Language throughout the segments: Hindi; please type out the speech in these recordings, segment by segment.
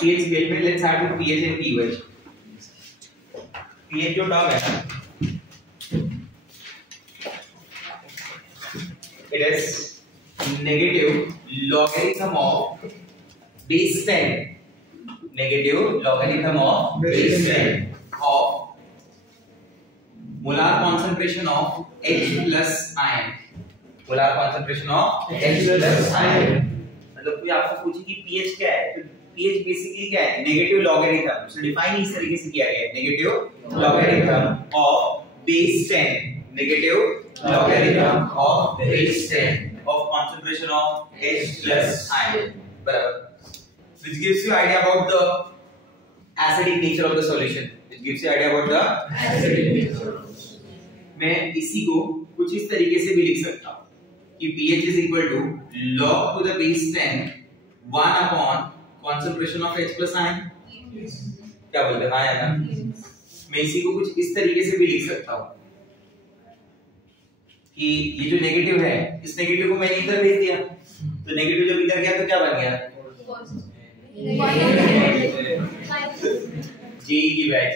pH scale में let's start with pH and pH. pH जो टर्म है ना, it is negative logarithm of base 10. Negative logarithm of base 10 of molar concentration of H plus ion. Molar concentration of H plus ion. मतलब कोई आपको पूछे कि pH क्या है, तो pH बेसिकली क्या है, नेगेटिव लॉगरिथम. सो डिफाइन इस तरीके से किया गया है, negative logarithm of base 10. Negative logarithm of base 10 of concentration of H plus ion. बराबर. Which gives you idea about the acidic nature of the solution. It gives you idea about the acidic nature. मैं इसी को कुछ इस तरीके से भी लिख सकता हूँ कि pH is equal to log to the base 10 1 upon concentration of H plus ion. क्या बोलते हैं, हाँ या ना? मैं इसी को कुछ इस तरीके से भी लिख सकता हूँ कि ये जो नेगेटिव है, इस नेगेटिव को मैंने इधर भेज दिया, तो नेगेटिव जब इधर गया तो क्या बन गया, जी की बैच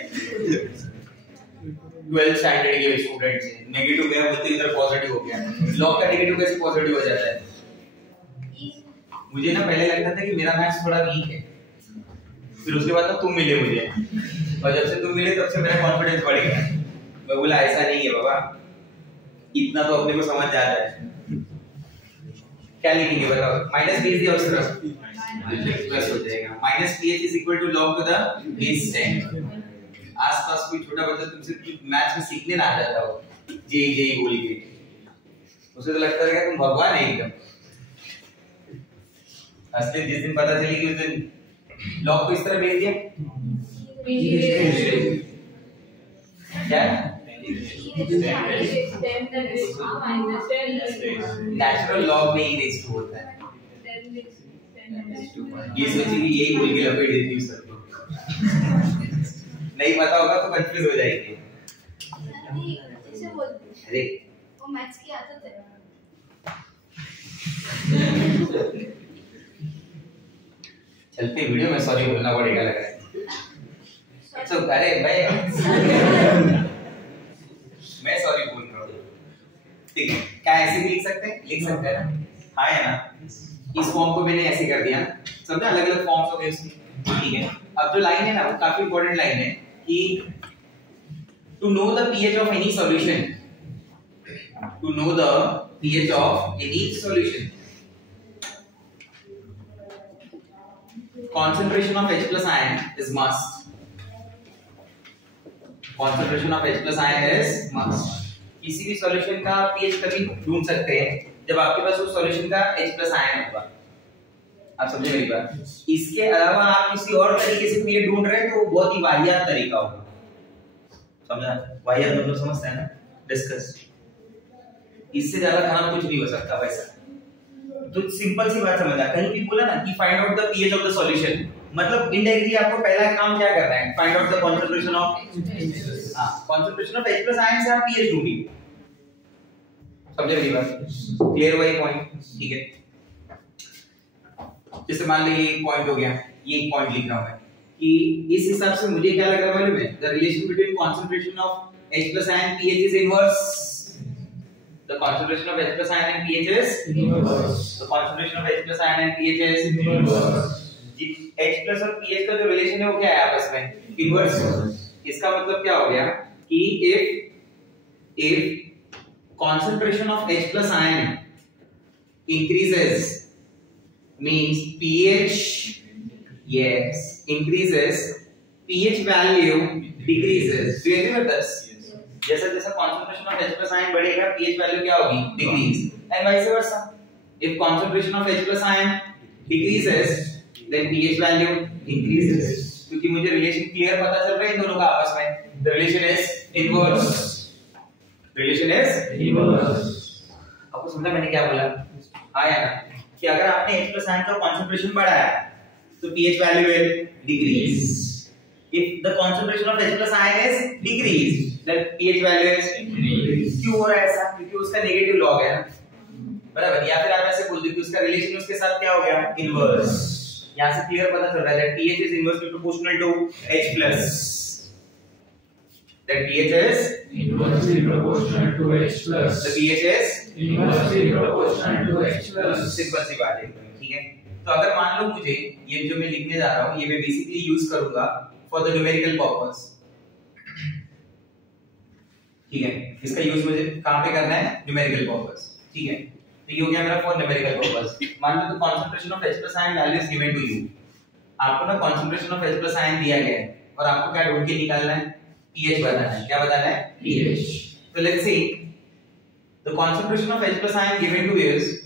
12th स्टैंडर्ड के स्टूडेंट से नेगेटिव गया वो तो इधर पॉजिटिव हो गया. लॉग का नेगेटिव कैसे पॉजिटिव हो जाता है? मुझे ना पहले लगता था कि मेरा मैथ्स थोड़ा वीक है, फिर उसके बाद ना तुम मिले मुझे, और जब से तुम मिले तब से मेरा कॉन्फिडेंस बढ़ गया. मैं बोला ऐसा नहीं है बाबा, इतना तो अपने को समझ जाता है. क्या लिखेंगे बताओ, माइनस भेज दिया उस तरफ, प्लस हो जाएगा. Minus pH is equal to log to the base 10. आसपास कोई छोटा बच्चा तुमसे मैथ्स में सीखने ना आ जाता हो जे बोल के, उसे तो लगता है कि तुम भगवान है एकदम. असली जिस दिन पता चली कि उस दिन लॉग को इस तरह भेज दिया, क्या नेचुरल लॉग में ही रेस टू होता है. ये सोचिए कि यही बोल के लपेट देती हूँ सबको. नहीं पता होगा तो कंफ्यूज हो जाएगी. अरे वो मैथ्स की आदत है. चलते वीडियो में सॉरी बोलना पड़ेगा लग रहा है. तो अरे मैं सॉरी बोल रहा हूँ. ठीक है, क्या ऐसे भी लिख सकते हैं, लिख सकते हैं ना, हाँ है ना. इस फॉर्म को मैंने ऐसे कर दिया, समझे, अलग अलग फॉर्म्स हो गए उसकी. ठीक है, अब जो लाइन है ना वो काफी इंपॉर्टेंट लाइन है कि to know the pH of any solution, to know the pH of any solution, concentration of H plus ion is must. Concentration of H plus ion is must. किसी भी सॉल्यूशन का pH तभी ढूंढ सकते हैं जब आपके पास उस सॉल्यूशन का H plus ion होगा. आप समझे मेरी बात? इसके अलावा आप किसी और तरीके से pH ढूंढ रहे हैं तो वो बहुत ही वाहियात तरीका होगा. समझा? वाहियात मतलब समझते हैं ना, डिस्कस. इससे ज्यादा खराब कुछ नहीं हो सकता वैसा. तो सिंपल सी बात समझना, कहीं भी बोला ना कि find out the pH of the solution, मतलब इनडायरेक्टली आपको पहला काम क्या करना है, find out the concentration of concentration of H plus ion से आप pH ढूंढिए. समझे मेरी बात? क्लियर हुआ ये पॉइंट? ठीक है. जैसे मान लीजिए एक पॉइंट हो गया, ये एक पॉइंट लिख रहा हूं मैं कि इस हिसाब से मुझे क्या लग रहा है मालूम है, the relation between concentration of H plus ion pH is inverse. The concentration of H plus ion and pH is inverse. The concentration of H plus ion and pH is inverse. H plus और pH का जो रिलेशन है वो क्या है आपस में, इनवर्स. इसका मतलब क्या हो गया कि if concentration of H plus ion increases means pH, yes, increases, pH value decreases. Do you agree with this? जैसा जैसा concentration of H plus ion बढ़ेगा pH value क्या होगी, decrease, and vice versa. If concentration of H plus ion decreases then pH value increases. क्योंकि मुझे रिलेशन क्लियर पता चल रहा है इन दोनों का आपस में. The relation is inverse. Relation is inverse. आपको समझा मैंने क्या बोला? आया ना कि अगर आपने H plus ion का concentration बढ़ाया तो pH value will decrease. If the concentration of H plus ion is decreased, then pH value is increased. क्यों हो रहा है ऐसा? क्योंकि उसका नेगेटिव लॉग है ना, बराबर. या फिर आप ऐसे बोल दो कि उसका रिलेशन उसके साथ क्या हो गया, इनवर्स. यहाँ से क्लियर पता चल रहा है that pH is inversely proportional to H plus. That pH is inversely proportional to H plus. the pH is inversely proportional to H plus. Simple सी बात है, ठीक है। तो अगर मान लो मुझे ये जो मैं लिखने जा रहा हूँ ये मैं बेसिकली यूज करूंगा फॉर द न्यूमेरिकल पर्पस, ठीक है। इसका यूज मुझे कहां पे करना है? न्यूमेरिकल पर्पस, ठीक है। तो ये हो गया मेरा फॉर न्यूमेरिकल पर्पस। मान लो तो concentration of H+ ion value is given to you. आपको ना कंसंट्रेशन ऑफ H+ आयन दिया गया है और आपको क्या ढूंढ के निकालना है? pH बताना है। क्या बताना है? pH। तो let's see the concentration of H+ ion given two is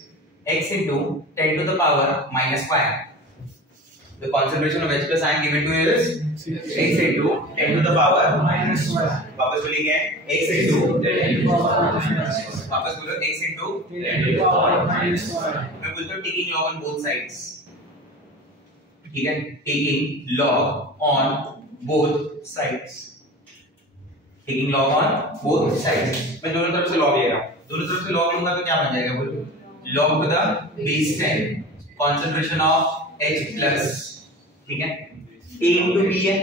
x into 10 to the power minus 5. The concentration of H+ ion given to you is x into 10 to the power minus 5. वापस बोलिए x into 10 to the power minus 5. वापस बोलो x into 10 to the power minus 5. मैं बोलता हूँ taking log on both sides, ठीक है। taking log on both sides, taking log on both sides। मैं दोनों तरफ से log ले रहा हूँ, दोनों तरफ से log लूंगा तो क्या बन जाएगा? बोलो log to the base 10 concentration of H plus, ठीक है। A into B है,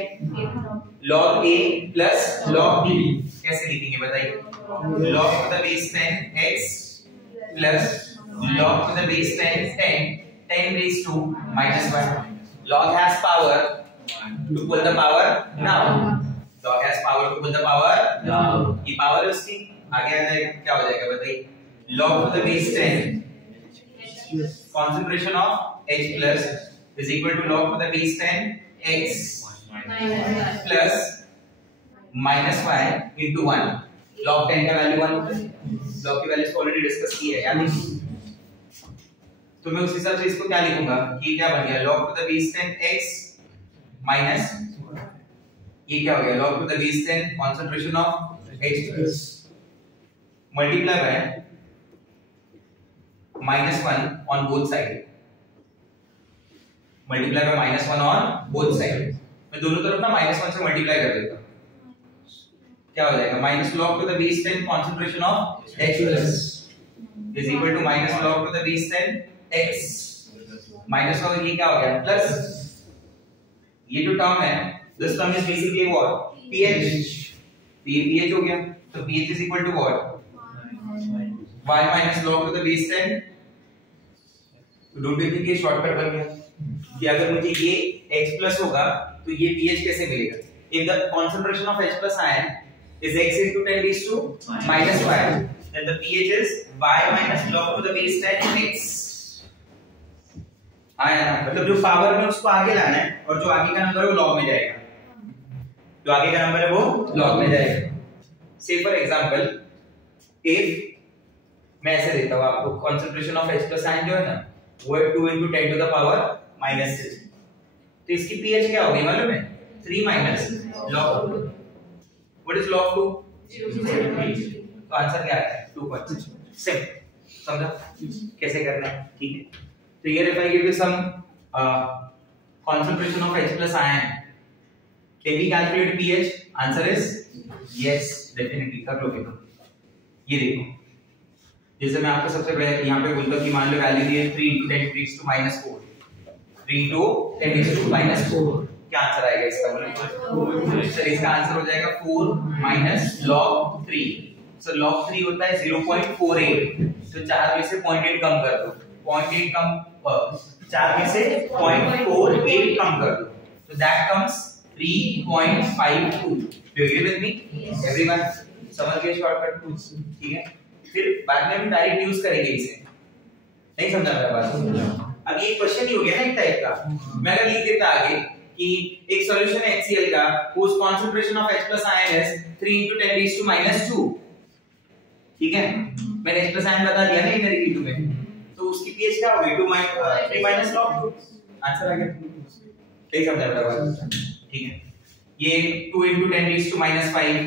log A plus log B कैसे लिखेंगे बताइए? log to the base 10 X plus log to the base 10 raised to minus 1. log has power to pull the power down, log has power to pull the power down। ये पावर है उसकी, आगे आ जाएगा क्या हो जाएगा बताइए? log to the base 10 concentration of H plus is equal to log to the base 10 x plus minus y into 1। log 10 का वैल्यू 1 होता है, log की वैल्यू ऑलरेडी डिस्कस की है याद है। तो मैं उस हिसाब से इसको क्या लिखूंगा कि क्या बन गया? log to the base 10 x minus ये क्या हो गया? log to the base 10 concentration of H plus multiply by -1 on both side, multiply by -1 on both side। मैं दोनों तरफ ना -1 से मल्टीप्लाई कर देता हूं, क्या हो जाएगा? Minus log to the base 10 concentration of H plus is equal to minus log to the base 10 x minus log ये क्या हो गया? प्लस ये जो टर्म है this term is basically what? pH। ये pH हो गया, तो pH is equal to what? y minus log to the base 10। तो डोंट यू थिंक ये शॉर्टकट बन गया कि अगर मुझे ये x plus होगा तो ये pH कैसे मिलेगा? if the concentration of H plus ion is x into 10 raised to minus 5 then the pH is y minus log to the base 10 x। आया ना? मतलब जो पावर में उसको आगे लाना है और जो आगे का नंबर है वो लॉग में जाएगा, जो आगे का नंबर है वो लॉग में जाएगा। से फॉर एग्जांपल if मैं ऐसे देता हूं आपको concentration of H plus ion जो है ना वो है 2 into 10 to the power minus 6। तो इसकी pH क्या होगी मालूम है? 3 minus log 2। What is log 2? 0.3। तो आंसर क्या है? 2.6। सिंपल, समझा कैसे करना है? ठीक है। तो here if I give you some concentration of H plus ion, can we calculate pH? Answer is yes, definitely कर लोगे तुम। ये देखो जैसे मैं आपको सबसे पहले यहाँ पे बोलता हूँ कि मान लो वैल्यू दी है 3 into 10 raised to minus 4, 3 into 10 raised to minus 4, क्या आंसर आएगा इसका? सर इसका आंसर हो जाएगा 4 minus log 3। सर log 3 होता है 0.48, तो 4 में से 0.8 कम कर दो, 0.8 कम 4 में से 0.48 कम कर दो, तो that comes 3.52। Do you agree with me? Everyone समझ गए शॉर्टकट? ठीक है। फिर बाद में हम डायरेक्ट यूज करेंगे इसे, नहीं समझा मेरा बात? अब ये क्वेश्चन ही हो गया ना एक टाइप का। मैं अगर लिख देता आगे कि एक सॉल्यूशन है HCl का whose concentration of H plus ion is 3 into 10 raised to minus 2, ठीक है। मैंने H plus ion बता दिया ना इधर की तुम्हें, तो उसकी pH क्या होगी? 3 minus log 2। आंसर आ गया, नहीं समझा मेरा बात? ठीक है। ये 2 into 10 raised to minus 5,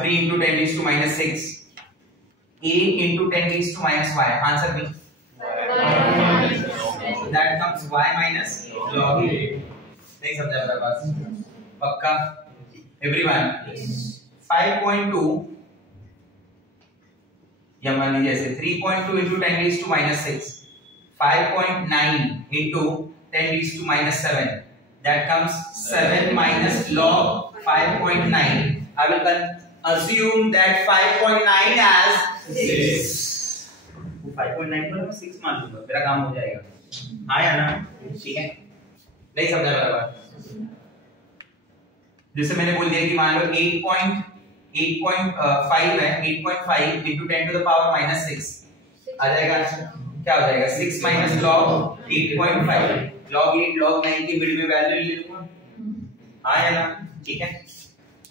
3 into 10 raised to minus 6, a into 10 raised to minus y, answer भी that comes y minus log a। नहीं समझा मेरा बात? पक्का एवरीवन? 5.2 या मान लीजिए ऐसे 3.2 into 10 raised to minus 6, 5.9 into 10 raised to minus 7. That comes 7 minus log 5.9. I will assume that 5.9 as 6. 5.9 पर मैं 6 मान लूंगा, मेरा काम हो जाएगा। हाँ या ना? ठीक है? नहीं समझा मेरा बात? जैसे मैंने बोल दिया कि मान लो 8.5 है, 8.5 into 10 to the power minus 6 आ जाएगा। क्या हो जाएगा? 6 minus log 8.5, log 8 log 9 की मिड में वैल्यू ले लूंगा। हाँ या ना? ठीक है?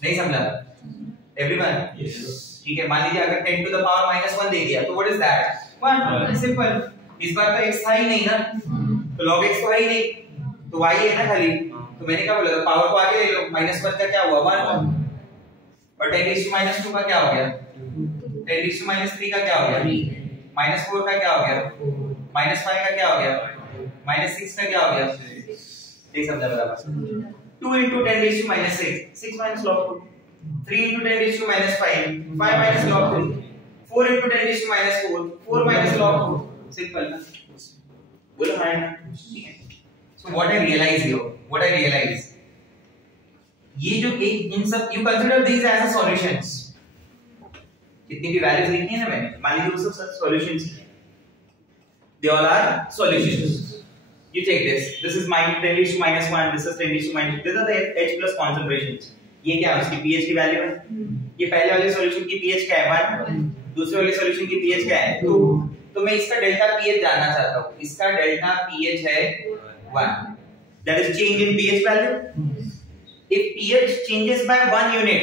नहीं समझा? एवरीवन? Yes. ठीक है, मान लीजिए अगर 10 to the power minus 1 दे दिया तो व्हाट इज दैट? 1 सिंपल। इस बार तो x था ही नहीं ना, तो log x तो है ही नहीं, तो y है ना खाली। तो मैंने क्या बोला था, पावर को आगे ले लो, -1 का क्या हुआ 1, और 10 raised to minus 2 का क्या हो गया, 10 raised to minus 3 का क्या हो गया, -4 का क्या हो गया, -5 का क्या हो गया, -6 का क्या हो गया। ठीक समझा बराबर? 2 into 10 raised to minus 6, 6 minus log 2, 3 into 10 raised to minus 5, 5 minus log 3, 4 into 10 raised to minus 4, 4 minus log 2। Simple ना? बोलो हाँ ना? ठीक है। So what I realize here, what I realize, ये जो एक इन सब you consider these as a solutions, कितनी भी वैल्यूज लिखी है ना मैंने, मान लीजिए वो सब सॉल्यूशंस हैं, they all are solutions। You take this is -10 raised to minus 1, this is 10 raised to minus, these are the H plus concentrations। ये क्या है, उसकी pH की वैल्यू है। ये पहले वाले सॉल्यूशन की pH क्या है 1, दूसरे वाले सॉल्यूशन की pH क्या है 2। तो मैं इसका डेल्टा pH जानना चाहता हूँ, इसका डेल्टा pH है 1, that is change in pH value। If pH changes by 1 unit,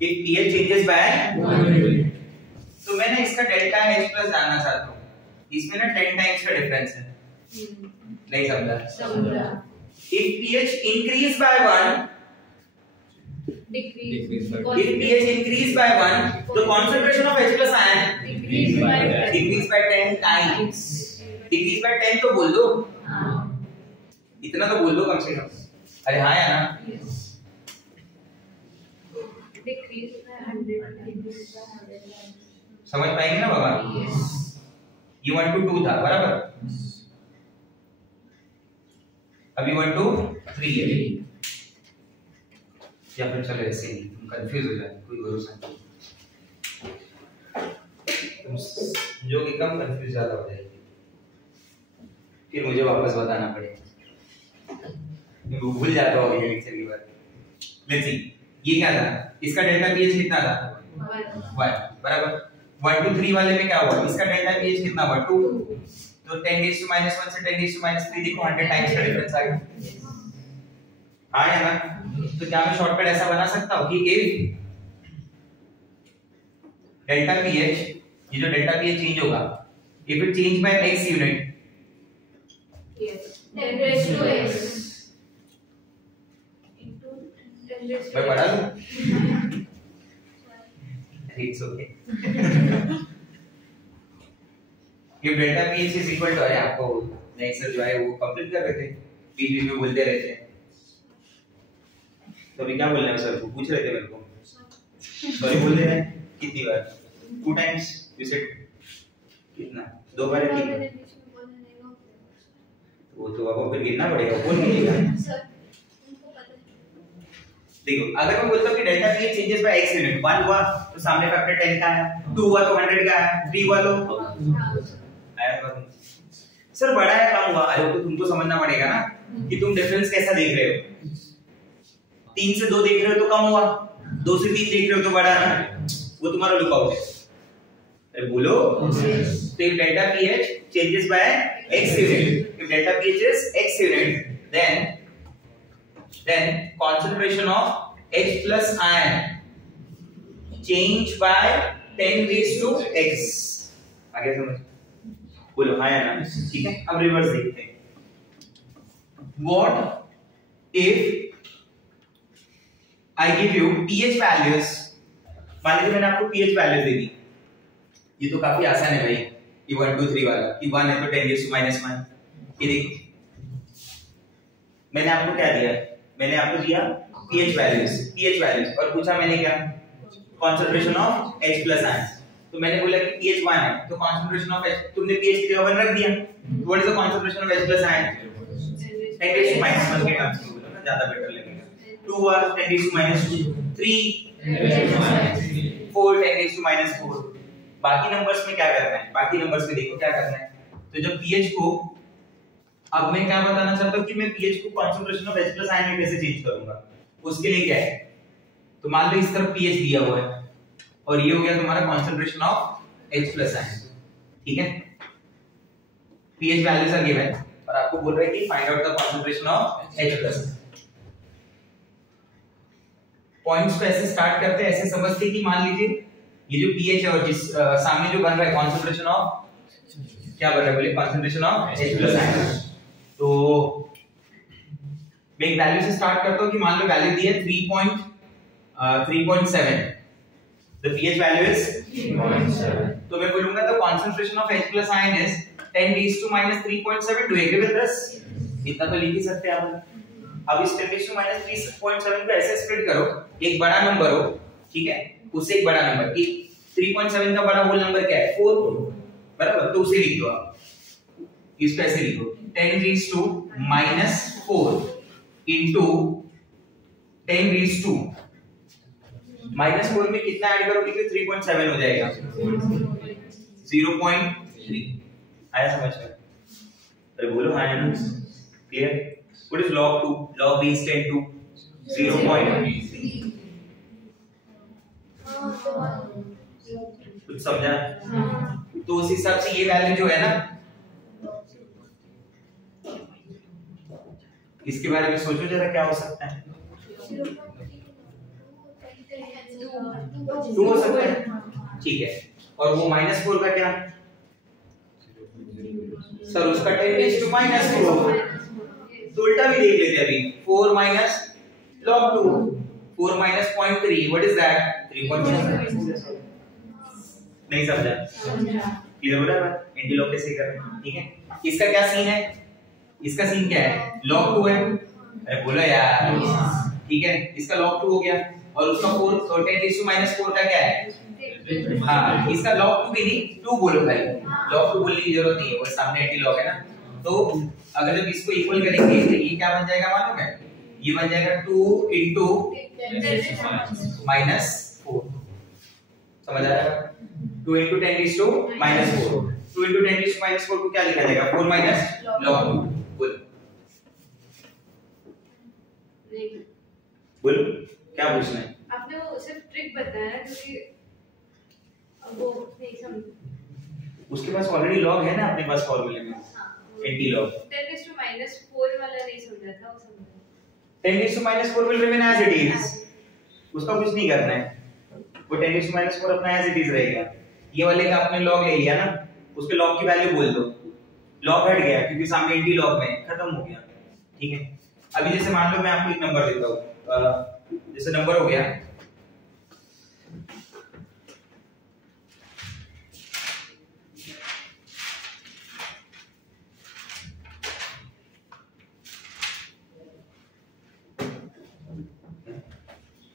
if pH changes by 1 unit, तो मैंने इसका डेल्टा H plus जानना चाहता हूँ। इसमें ना 10 टाइम्स का डिफरेंस है। नहीं समझा? If pH increase by 1, decrease if pH increase by 1, the concentration of H plus ion decrease decrease by 10 times। decrease by 10 तो बोल दो, इतना तो बोल दो कम से कम। अरे हाँ या ना? decrease by 100, decrease by 100। समझ पाएंगे ना बाबा? ये 1 to 2 था बराबर, अभी 1 to 3 है, या फिर चलो ऐसे ही तुम कंफ्यूज हो जाए, कोई भरोसा नहीं, तुम जो कि कम कंफ्यूज ज्यादा हो जाएगी, फिर मुझे वापस बताना पड़ेगा, मैं भूल जाता हूँ ये लेक्चर की बात। लेट्स सी, ये क्या था, इसका डेल्टा पीएच कितना था 1 बराबर। 1 to 3 वाले में क्या हुआ, इसका डेल्टा पीएच कितना हुआ 2, तो 10 raised to minus 1 से 10 raised to minus 3 देखो 100 टाइम्स का डिफरेंस आ गया। हाँ या ना? तो क्या मैं शॉर्टकट ऐसा बना सकता हूँ कि if डेल्टा पीएच, ये जो डेल्टा पीएच चेंज होगा, if it change by x unit, yes 10 raised to x into 10 raised to मैं पढ़ा लूँ? It's okay। If delta pH is equal to, अरे आपको नेक्स्ट सर जो है वो कंप्लीट कर रहे थे, बीच बीच में बोलते रहते हैं, तो अभी क्या बोलना है सर को, पूछ रहे थे मेरे को, सॉरी बोल रहे हैं कितनी बार, 2 टाइम्स यू सेड, कितना 2 बार है, 3 बार, वो तो आपको फिर गिनना पड़ेगा, बोल लीजिएगा। देखो अगर मैं बोलता हूँ कि delta pH changes by x unit, 1 हुआ तो सामने फैक्टर 10 का है, 2 हुआ तो 100 का है, 3 हुआ तो सर बड़ा है कम हुआ, अरे तो तुमको समझना पड़ेगा ना कि तुम डिफरेंस कैसा देख रहे हो, 3 से 2 देख रहे हो तो कम हुआ, 2 से 3 देख रहे हो तो बड़ा है, वो तुम्हारा लुकआउट है। अरे बोलो, तो if delta pH changes by x unit, if delta pH is x unit, then concentration of H plus ion change by 10 raised to x। आगे समझ, बोलो हाँ या ना? ठीक है, अब रिवर्स देखते हैं। What if I give you pH values, मान लीजिए मैंने आपको pH values दे दी, ये तो काफी आसान है भाई, ये 1 2 3 वाला, कि 1 है तो 10 raised to minus 1, ये देखो मैंने आपको क्या दिया, मैंने आपको दिया pH values और पूछा मैंने क्या, concentration of H plus ions। तो मैंने बोला कि pH 1 है, तो concentration of H, तुमने pH की जगह 1 रख दिया। What is the concentration of H plus ion? 10 raised to minus 1 के टर्म्स में बोलो ना, ज्यादा बेटर लगेगा। 2 और 10 raised to minus 2, 3 4 10 raised to minus 4। बाकी नंबर्स में क्या करना है? बाकी नंबर्स में देखो क्या करना है। तो जब pH को, अब मैं क्या बताना चाहता हूँ कि मैं pH को concentration of H plus ion में कैसे चेंज करूंगा। उसके लिए क्या है, तो मान लो इस तरफ pH दिया हुआ है और ये हो गया तुम्हारा concentration of H plus ion, ठीक है। pH values are given और आपको बोल रहा है कि find out the concentration of H plus ion। Points पे ऐसे स्टार्ट करते हैं, ऐसे समझते कि मान लीजिए ये जो pH है और जिस सामने जो बन रहा है concentration of, क्या बन रहा है बोले, concentration of H plus ion। तो मैं एक वैल्यू से स्टार्ट करता हूं कि मान लो वैल्यू दी है 3.7, the pH value is 3.7, तो मैं बोलूंगा the concentration of H plus ion is 10 raised to minus 3.7। do you agree with this? इतना तो लिख ही सकते हैं आप। अब इस 10 raised to minus 3.7 को ऐसे स्प्लिट करो, एक बड़ा नंबर हो, ठीक है, उससे एक बड़ा नंबर, कि 3.7 का बड़ा होल नंबर क्या है, 4, बराबर, तो उसे लिख दो आप, इसको ऐसे लिखो 10 raised to minus 4 into 10 raised to minus 4 में कितना ऐड करोगे कि 3.7 हो जाएगा, 0.3। आया समझ में? अरे बोलो हाँ है ना, clear? What is log 2? log b is 10 to 0.3। कुछ समझा? तो उस हिसाब से ये वैल्यू जो है ना, इसके बारे में सोचो जरा क्या हो सकता है। 2 हो सकता है, ठीक है। और वो -4 का क्या सर, उसका 10 raised to minus 4, तो उल्टा भी देख लेते हैं अभी। 4 minus log 2, 4 minus 0.3, what is that? 3.7। नहीं समझा? क्लियर हो रहा है? एंटी लॉग कैसे कर रहे हैं, ठीक है। इसका क्या सीन है, इसका सीन क्या है, log 2 है, अरे बोलो यार, ठीक है। इसका log 2 हो गया और उसका 4, तो 10 raised to minus 4 का क्या है, हाँ, इसका log 2 भी नहीं, 2 बोलो भाई, log 2 बोलने की जरूरत नहीं है, वो सामने एंटी लॉग है ना। तो अगर जब इसको इक्वल करेंगे तो ये क्या बन जाएगा मालूम है, ये बन जाएगा 2 into minus 4। समझ आ रहा है? 2 into 10 raised to minus 4, 2 into 10 raised to minus 4 को क्या लिखा जाएगा, 4 minus log 2। बोल बोल क्या पूछना है? आपने वो सिर्फ ट्रिक बताया ना, क्योंकि अब वो नहीं समझ, उसके पास ऑलरेडी लॉग है ना अपने पास फॉर्मूले में, anti log. 10 raised to minus 4 वाला नहीं समझा था, वो समझा। 10 raised to minus 4 will remain as it is, उसका कुछ नहीं करना है, वो 10 raised to minus 4 अपना as it is रहेगा। ये वाले का आपने लॉग ले लिया ना, उसके लॉग की वैल्यू बोल दो, लॉग हट गया क्योंकि सामने एंटी लॉग में खत्म हो गया, ठीक है। अभी जैसे मान लो मैं आपको एक नंबर देता हूं, जैसे नंबर हो गया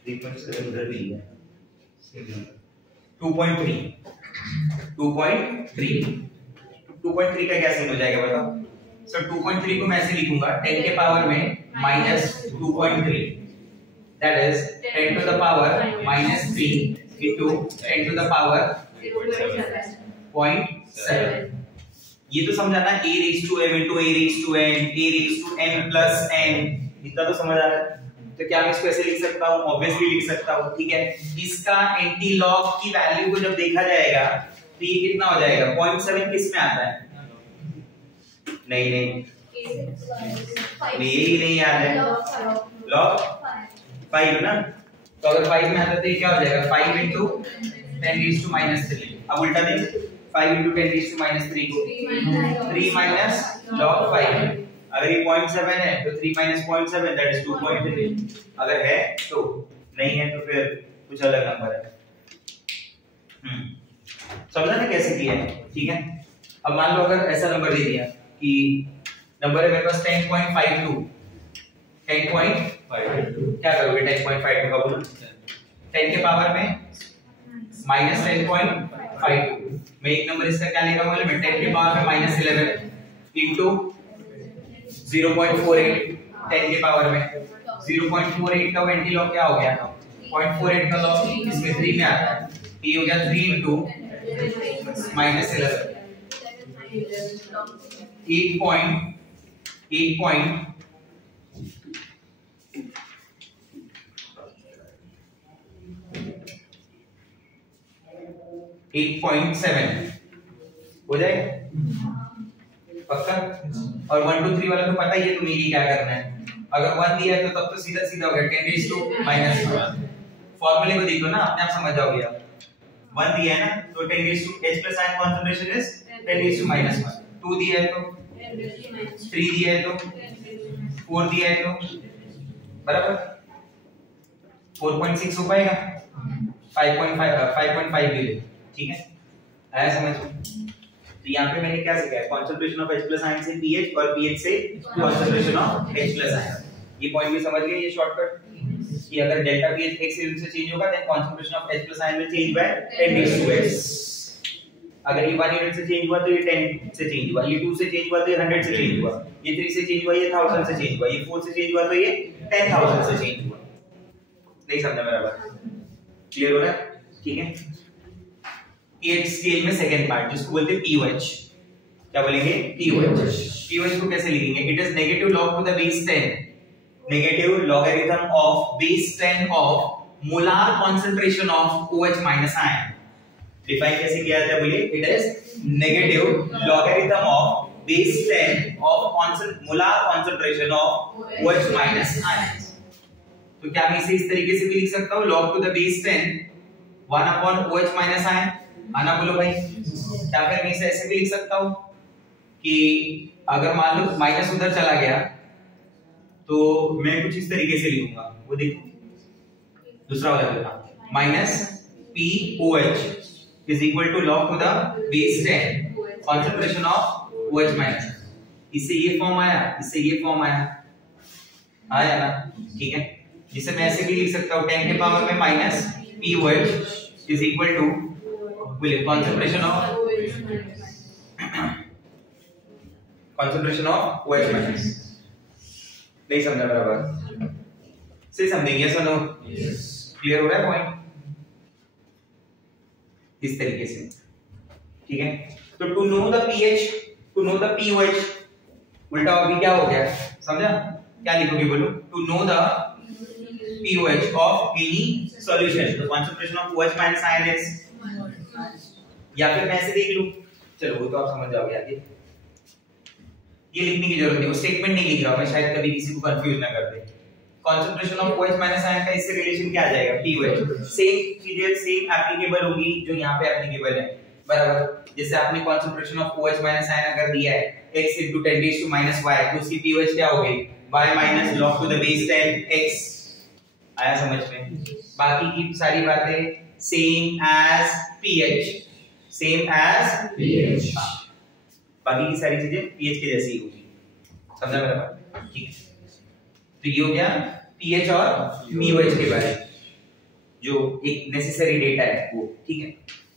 3.7 उधर भी है, 2.3 का क्या सीन हो जाएगा बताओ सर। 2.3 को मैं ऐसे लिखूंगा 10 के पावर में -2.3, that is 10 to the power -3 into 10 to the power 0.7। ये तो समझा ना, a raised to m into a raised to n, a raised to m plus n, इतना तो समझ आ रहा है। तो क्या मैं इसको ऐसे लिख सकता हूँ, ऑब्वियसली लिख सकता हूँ, ठीक है। इसका एंटी लॉग की वैल्यू को जब देखा जाएगा तो ये कितना हो जाएगा, 0.7 किस में आता है, नहीं यही नहीं याद है, लॉग 5 ना, तो अगर 5 में आता है तो ये क्या हो जाएगा, 5 into 10 raised to -3। अब उल्टा देख, 5 into 10 raised to -3 को 3 minus log 5, अगर ये 0.7 है तो 3 minus 0.7 that is 2.3, अगर है तो, नहीं है तो फिर कुछ अलग नंबर है। समझा ना कैसे किया है, ठीक है। अब मान लो अगर ऐसा नंबर दे दिया कि नंबर है मेरे पास 10.52, 10.52 क्या करोगे 10.52 का बोलो, 10 के पावर में -10.52 0.52 मैं एक नंबर इसका क्या लेगा मालूम है 10 के पावर में -11 इनटू 0.48 10 के पावर में 0.48 का एंटीलॉग क्या हो गया 0.48 का लॉग इसमें 3 में आता है ये हो गया 3 इनटू -11 8.7 हो जाएगा पक्का। और 1 2 3 वाला तो पता ही है तुम्हें ये क्या करना है। अगर 1 दिया है तो तब तो सीधा सीधा हो गया 10 raised to -1 फॉर्मूले को देख लो ना अपने आप समझ जाओगे आप। 1 दिया है ना तो 10 raised to H plus ion concentration is 10 raised to -1 2 दिया है तो 3 दिया है तो 4 दिया है तो बराबर 4.6 हो पाएगा 5.5 भी ले ठीक है आया समझ। तो यहाँ पे मैंने क्या सीखा है कंसंट्रेशन ऑफ H+ आयन से pH और pH से कंसंट्रेशन ऑफ H+ आयन। ये पॉइंट भी समझ गए ये शॉर्टकट कि अगर डेल्टा pH x यूनिट से चेंज होगा then concentration of H+ ion will change by 10 raised to x। अगर ये 1 यूनिट से चेंज हुआ तो ये 10 से चेंज हुआ, ये 2 से चेंज हुआ तो ये 100 से चेंज हुआ, ये 3 से चेंज हुआ ये 1000 से चेंज हुआ, ये 4 से चेंज हुआ तो ये 10000 से चेंज हुआ। नहीं समझा मेरा बात क्लियर हो रहा है ठीक है। pH स्केल में सेकंड पार्ट जिसको बोलते हैं pOH क्या बोलेंगे pOH को कैसे लिखेंगे it is negative log to the base 10 negative logarithm of base 10 of molar concentration of OH minus ion. Define कैसे किया जाता है बोलिए it is negative logarithm of base 10 of molar concentration of OH minus ion. तो क्या मैं इसे इस तरीके से भी लिख सकता हूं log to the base 10 1 upon OH minus ion आना बोलो भाई। क्या फिर मैं इसे ऐसे भी लिख सकता हूं कि अगर मान लो माइनस उधर चला गया तो मैं कुछ इस तरीके से लिखूंगा वो देखो दूसरा वाला देखा minus POH is equal to log to the base 10 concentration of OH minus. इससे ये फॉर्म आया इससे ये फॉर्म आया ना ठीक है। जिसे मैं ऐसे भी लिख सकता हूं 10 के पावर में minus POH is equal to concentration of OH minus। नहीं समझा मेरा बात सही समझेंगे यस और नो क्लियर हो रहा है पॉइंट इस तरीके से ठीक है। तो to know the pH to know the POH उल्टा अभी क्या हो गया समझा क्या लिखोगे बोलो to know the pOH of any solution the concentration of OH minus ion is या फिर मैं ऐसे देख लूं चलो वो तो आप समझ जाओगे आगे ये लिखने की जरूरत नहीं वो स्टेटमेंट नहीं लिख रहा हूं मैं शायद कभी किसी को कंफ्यूज ना कर दे। Concentration of OH minus ion का इससे रिलेशन क्या आ जाएगा POH सेम चीजें सेम एप्लीकेबल होगी जो यहां पे एप्लीकेबल है बराबर। जैसे आपने concentration of OH minus ion अगर दिया है x * 10 raised to -y तो उसकी POH क्या हो गई y - log to the base 10 x आया समझ में। बाकी की सारी बातें सेम एज pH बाकी की सारी चीजें pH के जैसी ही होगी समझा मेरा बात ठीक है। तो ये हो गया pH और pOH के बारे में जो एक नेसेसरी डेटा है वो ठीक है।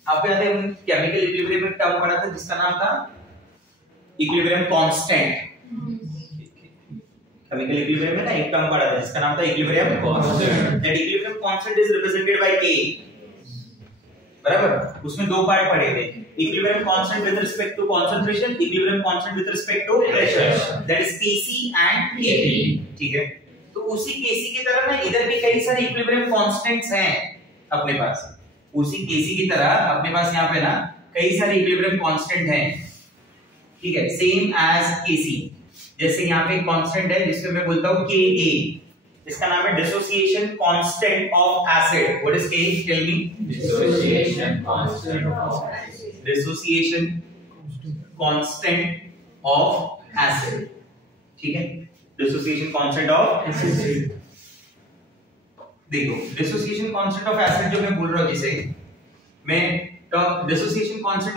आपको याद है केमिकल इक्विलिब्रियम में टर्म पढ़ा था जिसका नाम था इक्विलिब्रियम कांस्टेंट। केमिकल इक्विलिब्रियम में ना एक टर्म पढ़ा था जिसका नाम था equilibrium constant. That equilibrium constant is represented by K बराबर। उसमें दो पार्ट पढ़े थे equilibrium constant with respect to concentration equilibrium constant with respect to pressure that is Kc and Kp ठीक है। तो उसी Kc की तरह ना इधर भी कई सारे इक्विलिब्रियम कांस्टेंट्स हैं अपने पास। उसी Kc की तरह अपने पास यहाँ पे ना कई सारे इक्विलिब्रियम कांस्टेंट हैं ठीक है सेम एज Kc। जैसे यहाँ पे एक कांस्टेंट है जिसको मैं बोलता हूँ Ka इसका नाम है dissociation constant of acid. What is K tell me Dissociation constant of acid। Dissociation constant of acid ठीक है। डिसोसिएशन कांस्टेंट ऑफ एसिड देखो डिसोसिएशन कांस्टेंट ऑफ एसिड जो मैं बोल रहा हूँ जिसे मैं तो डिसोसिएशन कांस्टेंट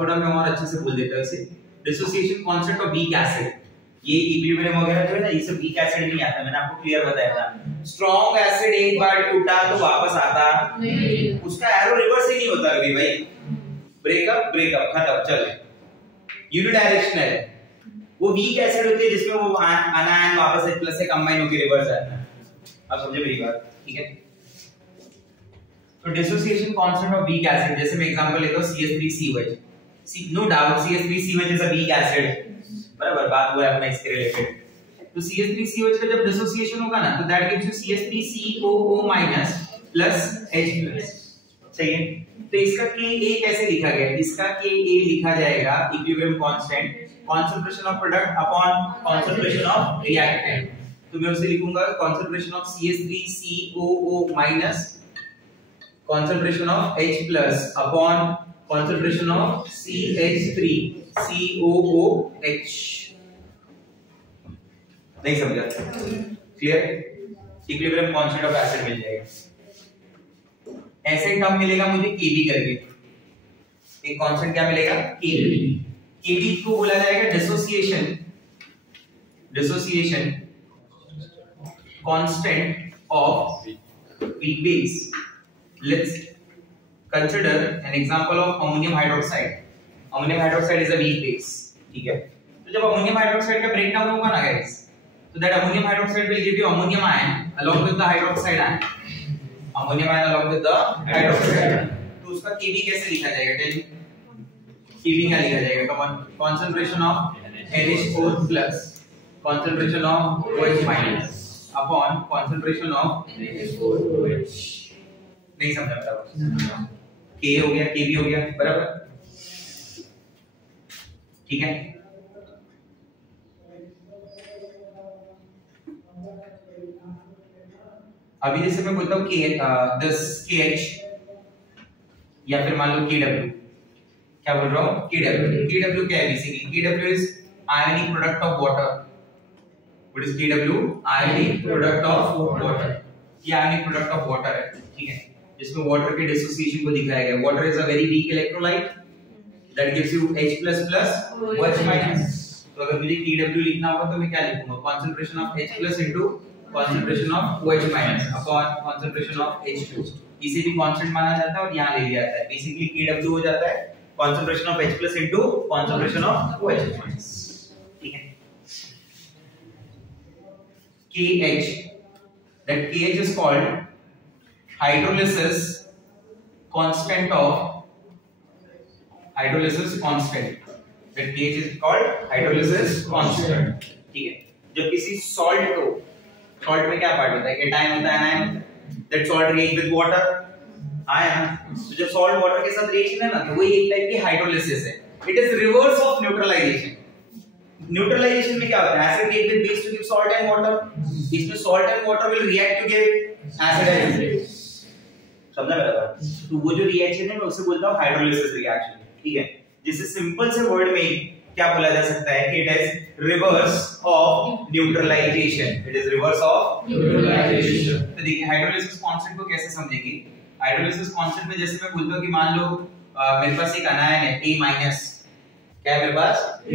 थोड़ा मैं और अच्छे से बोल देता हूँ इसे dissociation constant of weak acid. ये इक्विलिब्रियम वगैरह जो है ना ये सब वीक एसिड नहीं आता मैंने आपको क्लियर बताया था। स्ट्रॉन्ग एसिड एक बार टूटा तो वापस आता नहीं उसका एरो रिवर्स ही नहीं होता कभी भाई ब्रेकअप ब्रेकअप खत्म, चल यूनिडायरेक्शनल है। वो वीक एसिड होती है जिसमें वो अनायन वापस H+ से कंबाइन होकर रिवर्स आता है। अब समझे मेरी बात, ठीक है? तो dissociation constant of weak acid, जैसे मैं एग्जांपल लेता हूं CH3COH, no doubt CH3COH is a weak acid, बराबर बात हुआ है अपना इसके रिलेटेड। तो CH3COH का जब डिसोसिएशन होगा ना तो that gives you CH3COO- plus H+, सही है? तो इसका Ka कैसे लिखा गया? इसका Ka लिखा जाएगा equilibrium constant concentration of product upon concentration of reactant। तो मैं उसे लिखूंगा concentration of CH3COO minus concentration of H+ upon concentration of CH3COOH। नहीं समझा? Clear? Equilibrium constant of acid मिल जाएगा। ऐसे टर्म मिलेगा मुझे Kb करके, एक कांस्टेंट क्या मिलेगा? Kb। Kb को बोला जाएगा dissociation constant of weak base. Let's consider an example of ammonium hydroxide. Ammonium hydroxide is a weak base, ठीक है? तो जब अमोनियम हाइड्रोक्साइड का ब्रेकडाउन होगा ना गाइस, तो that ammonium hydroxide will give you ammonium ion along with the hydroxide ion, ammonium ion along with the hydroxide ion। तो उसका Kb कैसे लिखा जाएगा? Tell me. Kb क्या लिखा जाएगा? Come on, concentration of NH4 plus concentration of OH minus upon concentration of NH4OH। नहीं समझा था? K हो गया, Kb हो गया, बराबर, ठीक है? अभी जैसे मैं बोलता हूँ this KH या फिर मान लो KW, क्या बोल रहा हूँ? KW क्या है basically? KW is ionic product of water। What is KW? Ionic product of water। ये ionic product of water है, ठीक है? जिसमें water के dissociation को दिखाया गया। Water is a very weak electrolyte that gives you H++ OH-। तो अगर मुझे KW लिखना होगा तो मैं क्या लिखूंगा? concentration of H+ into concentration of OH- upon concentration of H2। इसे भी कांस्टेंट माना जाता है और यहाँ ले लिया जाता है। बेसिकली KW हो जाता है concentration of H+ into concentration of OH-, ठीक है? KH, that KH is called hydrolysis constant of hydrolysis constant। that KH is called hydrolysis constant, ठीक है? जब किसी सॉल्ट को, सॉल्ट में क्या पार्ट होता है? केटायन होता है, ion. That salt react with water, ion. तो जब सॉल्ट वाटर के साथ रिएक्शन है ना तो वो एक टाइप की हाइड्रोलिसिस है। It is reverse of neutralization. Neutralization में क्या होता है? Acid react with base to give salt and water. इसमें salt and water will react to give acid and base. समझा मेरा बात? तो वो जो रिएक्शन है मैं उसे बोलता हूं हाइड्रोलिसिस रिएक्शन, ठीक है? जिसे सिंपल से वर्ड में क्या बोला जा सकता है कि it is reverse of neutralization. It is reverse of neutralization. तो देखिए हाइड्रोलिसिस कांस्टेंट को कैसे समझेंगे? हाइड्रोलिसिस कांस्टेंट में जैसे मैं बोलता हूं कि मान लो मेरे पास एक अनायन है A-, क्या है मेरे पास? A-।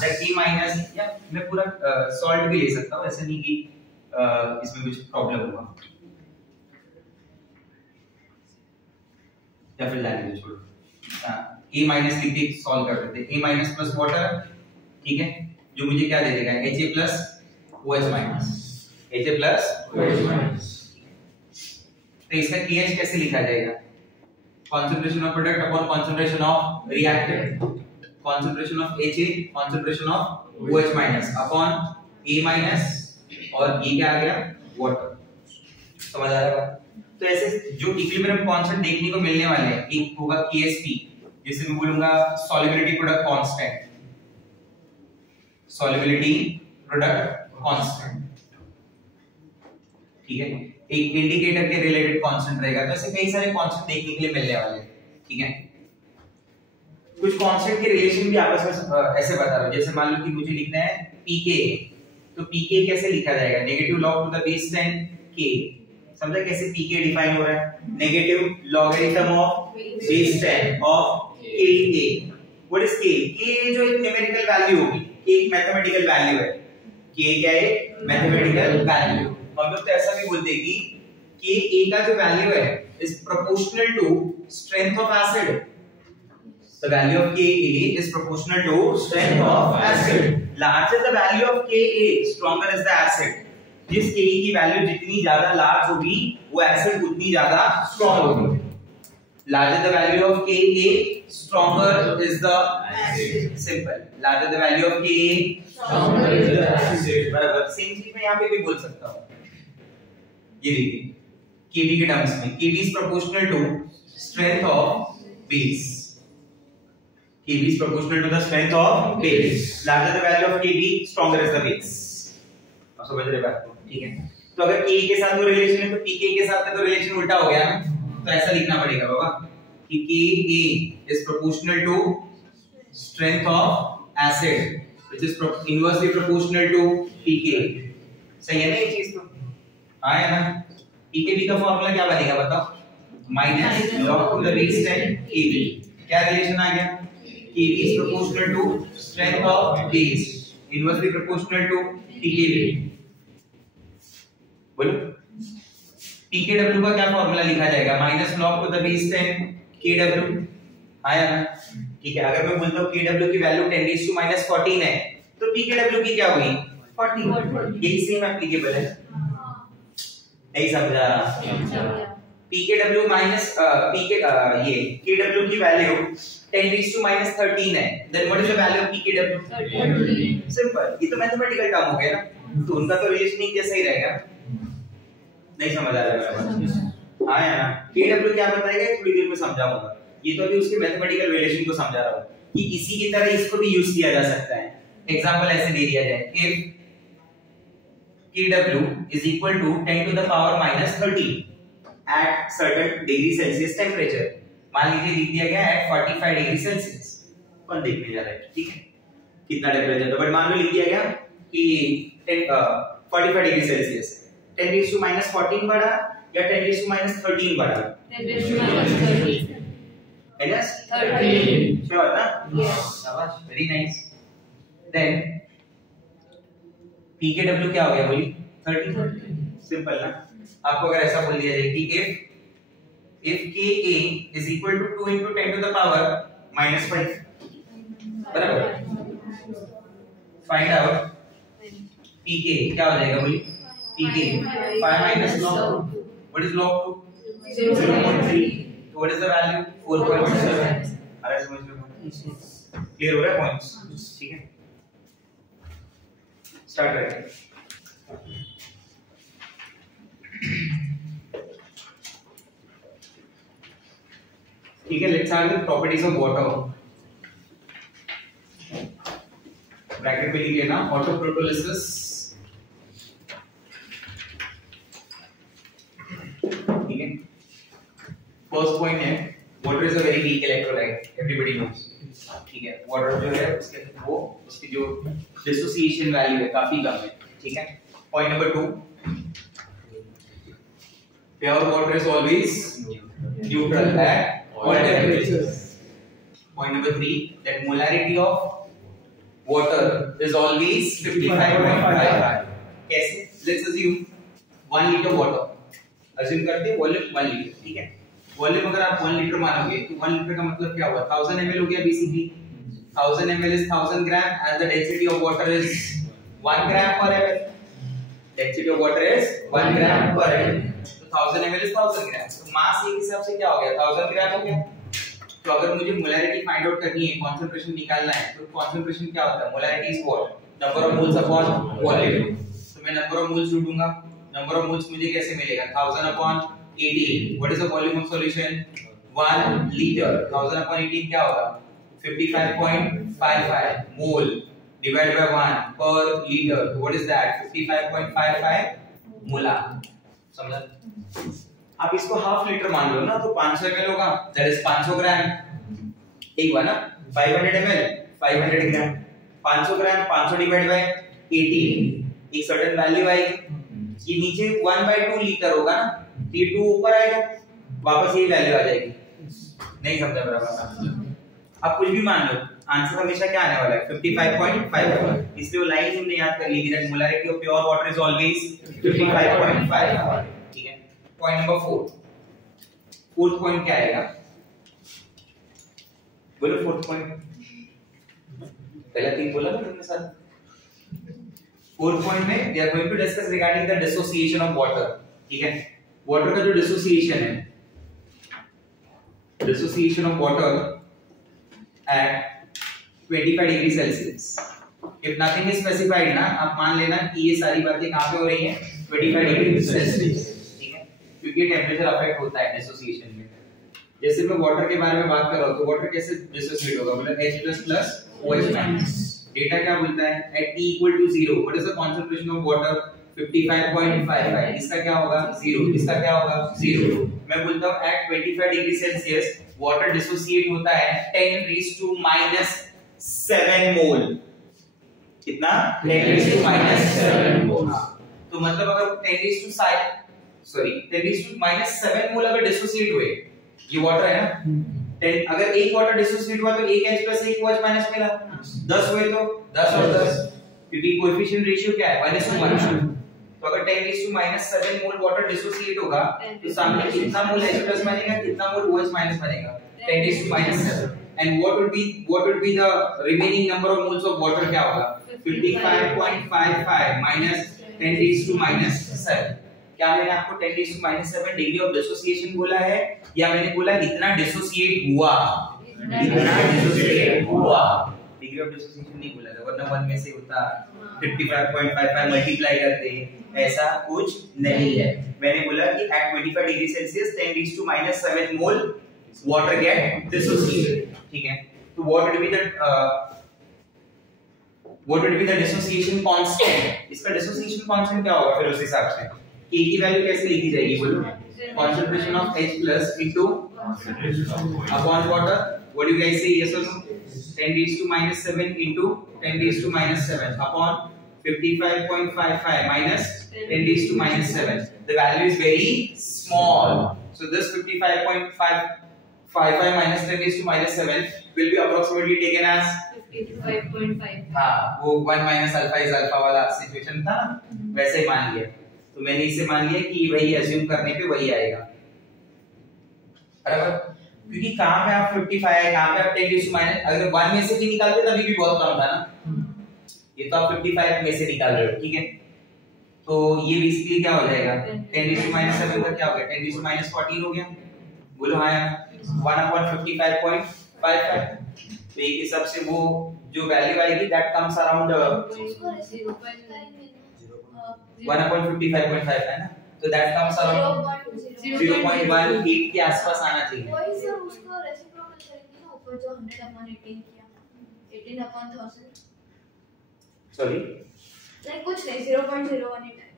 दैट A-, या मैं पूरा सॉल्ट भी ले सकता हूं, ऐसा नहीं कि इसमें कुछ प्रॉब्लम होगा, या फिर लाइन में छोड़ो। A- लिख के सॉल्व कर देते हैं। A- प्लस वाटर, ठीक है? जो मुझे क्या दे देगा? Ha plus OH minus, Ha plus OH minus. तो इसका KH कैसे लिखा जाएगा? concentration of product upon concentration of reactant, concentration of Ha, concentration of OH minus upon A- और ये क्या आ गया? वाटर। समझ आ रहा है? तो ऐसे जो इक्विलिब्रियम कांस्टेंट देखने को मिलने वाले हैं, एक होगा KSP, जिसे मैं बोलूंगा solubility product constant, solubility product constant, ठीक है? एक इंडिकेटर के रिलेटेड कांस्टेंट रहेगा। तो ऐसे कई सारे कांस्टेंट देखने के लिए मिलने वाले हैं, ठीक है? कुछ कांस्टेंट के रिलेशन भी आपस में ऐसे बता रहा हूं। जैसे मान लो कि मुझे लिखना है pK, तो pK कैसे लिखा जाएगा? Negative log to the base 10 k। समझा कैसे pK डिफाइन हो रहा है? Negative logarithm of base 10 of Ka। What is K? K जो एक न्यूमेरिकल वैल्यू होगी, K एक मैथमेटिकल वैल्यू है। K क्या है? Mathematical value. हम लोग तो ऐसा भी बोलते हैं कि Ka का जो वैल्यू है is proportional to strength of acid. The value of Ka is proportional to strength of acid. Larger the value of Ka, stronger is the acid. जिस Ka की वैल्यू जितनी ज्यादा लार्ज होगी वो एसिड उतनी ज्यादा स्ट्रॉन्ग होगी. Larger the value of Ka, stronger is the acid. Simple. Larger the value of Ka, stronger is the acid. बराबर. सेम चीज मैं यहाँ पे भी बोल सकता हूँ. ये देखिए Kb के टर्म्स में Kb is proportional to strength of base. Kb is proportional to the strength of base. Larger the value of Kb, stronger is the base. अब समझ रहे बात को, ठीक है? तो अगर Ka के साथ वो रिलेशन है तो Pk के साथ का तो रिलेशन उल्टा हो गया ना, तो ऐसा लिखना पड़ेगा बाबा कि Ka is proportional to strength of acid, which is inversely proportional to Pk. सही है ना ये चीज? तो हाँ है ना? Pkb का फॉर्मूला क्या बनेगा बताओ? Minus log to the base 10 Kb. क्या रिलेशन आ गया? Kb is proportional to strength of base, inversely proportional to Pkb. बोलो Pkw का क्या फॉर्मूला लिखा जाएगा? Minus log to the base 10 Kw. आया ना? ठीक है. अगर मैं बोलता हूँ Kw की वैल्यू 10 raised to minus 14 है तो Pkw की क्या होगी? 40. यही सेम एप्लीकेबल है. नहीं समझा? Pkw माइनस ये Kw की वैल्यू 10 raised to minus 13 है. Then what is the value of Pkw? 13. Simple. ये तो मैथमेटिकल टर्म हो गया ना, तो उनका तो रिलेशनिंग कैसा ही रहेगा. नहीं समझ आ रहा है? हाँ यार ना. Kw क्या बताएगा थोड़ी देर में समझाऊंगा. ये तो अभी उसके मैथमेटिकल रिलेशन को समझा रहा हूँ कि इसी की तरह इसको भी यूज किया जा सकता है. एग्जांपल ऐसे दे दिया जाए, if Kw is equal to 10 to the power minus 13 at certain degree Celsius temperature. मान लीजिए लिख दिया गया at 45 डिग्री सेल्सियस. कौन देखने जा रहा है? ठीक है, कितना टेम्परेचर तो बट मान लो लिख दिया गया कि 45 degree Celsius. 10 raised to minus 14 बढ़ा या 10 raised to minus 13 बढ़ा? 10 raised to minus 13. Minus 13. Sure ना? Yes. शाबाश, वेरी नाइस. देन Pkw क्या हो गया बोली? 30. सिंपल ना. आपको अगर ऐसा बोल दिया जाए कि if Ka is equal to 2 into 10 to the power minus 5, बराबर, find out Pk क्या हो जाएगा बोली? Pk 5 minus log 2. What is log 2? 0.3. So what is the value? 4.7. अरे समझ लो, क्लियर हो रहा है पॉइंट्स? ठीक है, स्टार्ट करें. ठीक है, let's start with properties of water. Bracket में लिख लेना ऑटोप्रोटोलिसिस. ठीक है, फर्स्ट पॉइंट है water is a very weak electrolyte. Everybody knows. ठीक है, वाटर जो है उसकी जो डिसोसिएशन वैल्यू है काफी कम है. ठीक है. Point number 2, pure water is always neutral at all temperatures. Point number 3, that molarity of water is always 55.55. कैसे? Let's assume 1 liter water. Assume करते हैं वॉल्यूम 1 लीटर. ठीक है, वॉल्यूम अगर आप 1 लीटर मानोगे तो 1 लीटर का मतलब क्या हुआ? 1000 ml हो गया basically. 1000 ml is 1000 gram and the density of water is 1 gram per ml. Density of water is 1 gram per ml. 1000 ml is 1000 ग्राम. तो मास के हिसाब से क्या हो गया? 1000 ग्राम हो गया. तो अगर मुझे मोलैरिटी फाइंड आउट करनी है, कंसंट्रेशन निकालना है, तो कंसंट्रेशन क्या होता है? Molarity is what? Number of moles upon volume. तो मैं नंबर ऑफ मोल्स ढूंढूंगा. नंबर ऑफ मोल्स मुझे कैसे मिलेगा? 1000 upon 18. What is the volume of solution? 1 litre. 1000 upon 18 क्या होगा? 55.55 mole divided by 1 per liter. So what is that? 55.55 molar. समझा? आप इसको हाफ लीटर मान लो ना, तो 500 ml होगा, दैट इज 500 ग्राम. एक बार ना 500 ml 500 gram. 500 gram 500 divide by 18, एक सर्टेन वैल्यू आएगी. ये नीचे 1/2 लीटर होगा ना, तो ये 2 ऊपर आएगा, वापस यही वैल्यू आ जाएगी. नहीं समझा बराबर? आप कुछ भी मान लो, आंसर हमेशा क्या आने वाला है? 55.5. इसलिए वो लाइन हमने याद कर ली कि that molarity of pure water is always 55.5. ठीक है. Point number 4. फोर्थ पॉइंट क्या आएगा? बोलो फोर्थ पॉइंट, पहला 3 बोला ना तुमने सर। फोर्थ पॉइंट में we are going to discuss regarding the dissociation of water. ठीक है, वाटर का जो डिसोसिएशन है, dissociation of water at 25 degree Celsius. If nothing is specified ना, आप मान लेना कि ये सारी बातें कहां पे हो रही हैं, 25 डिग्री सेल्सियस। ठीक है, क्योंकि टेंपरेचर अफेक्ट होता है डिसोसिएशन में। जैसे मैं वाटर के बारे में बात कर रहा हूं, तो वाटर कैसे डिसोसिएट होगा, मतलब H++ OH-। डेटा क्या बोलता है, at T = 0 what is the concentration of water, 55.55। इसका क्या होगा, 0। इसका क्या होगा, 0। मैं बोलता हूं at 25 degree Celsius water dissociate होता है 10⁻⁷ मोल। कितना, 10⁻⁷ मोल। तो मतलब अगर 10⁻⁷ मोल अगर डिसोसिएट हुए, ये वाटर है ना, अगर एक वाटर डिसोसिएट हुआ तो एक H+1 OH- मिला, 10 हुए तो 10 और 10, क्योंकि कोएफिशिएंट रेशियो क्या है, 1:1। तो अगर 10⁻⁷ मोल वाटर डिसोसिएट होगा तो सामने कितना मोल H+ बनेगा, कितना मोल OH- बनेगा, 10⁻⁷। And what would be the remaining number of moles of water, क्या होगा, 55.55 minus 10⁻⁷। क्या मैंने आपको 10⁻⁷ डिग्री ऑफ डिसोसिएशन बोला है, या मैंने बोला इतना डिसोसिएट हुआ, इतना डिसोसिएट हुआ, डिग्री ऑफ डिसोसिएशन नहीं बोला था, वरना 1 में से होता 55.55 मल्टीप्लाई करते, ऐसा कुछ नहीं है। मैंने बोला कि at 25 degree Celsius 10⁻⁷ mole water get dissociated. ठीक है, तो what would be the dissociation constant, इसका dissociation constant क्या होगा फिर उस हिसाब से, K की वैल्यू कैसे लिखी जाएगी, बोलो, concentration of H+ into upon water, what do you guys say, yes or no, 10⁻⁷ into 10⁻⁷ upon 55.55 minus 10⁻⁷. The value is very small, so this 55.55 minus 10⁻⁷ will be approximately taken as 55.5। हाँ, वो 1 minus alpha is alpha वाला सिचुएशन था, वैसे ही मान लिया। तो मैंने इसे मान लिया कि वही अज्यूम करने पे वही आएगा, बराबर, क्योंकि कहां पे आप 55 है, कहां पे आप 10⁻⁻, अगर 1 में से भी निकालते तभी भी बहुत कम था ना, ये तो आप 55 में से निकाल रहे हो। ठीक है, तो ये बेसिकली क्या हो जाएगा, 10⁻⁷ का क्या हो गया, 10⁻⁴ हो गया, बोलो हाँ, 1/55.55। तो एक हिसाब से वो जो वैल्यू आएगी दैट कम्स अराउंड 1/55.5 है ना, तो दैट कम्स अराउंड 0.18 के आसपास आना चाहिए। वही सर, उसको रेसिप्रोकल करेंगे ना, ऊपर जो 100/18 किया, 18/1000। सॉरी, लाइक कुछ नहीं, 0.018 है।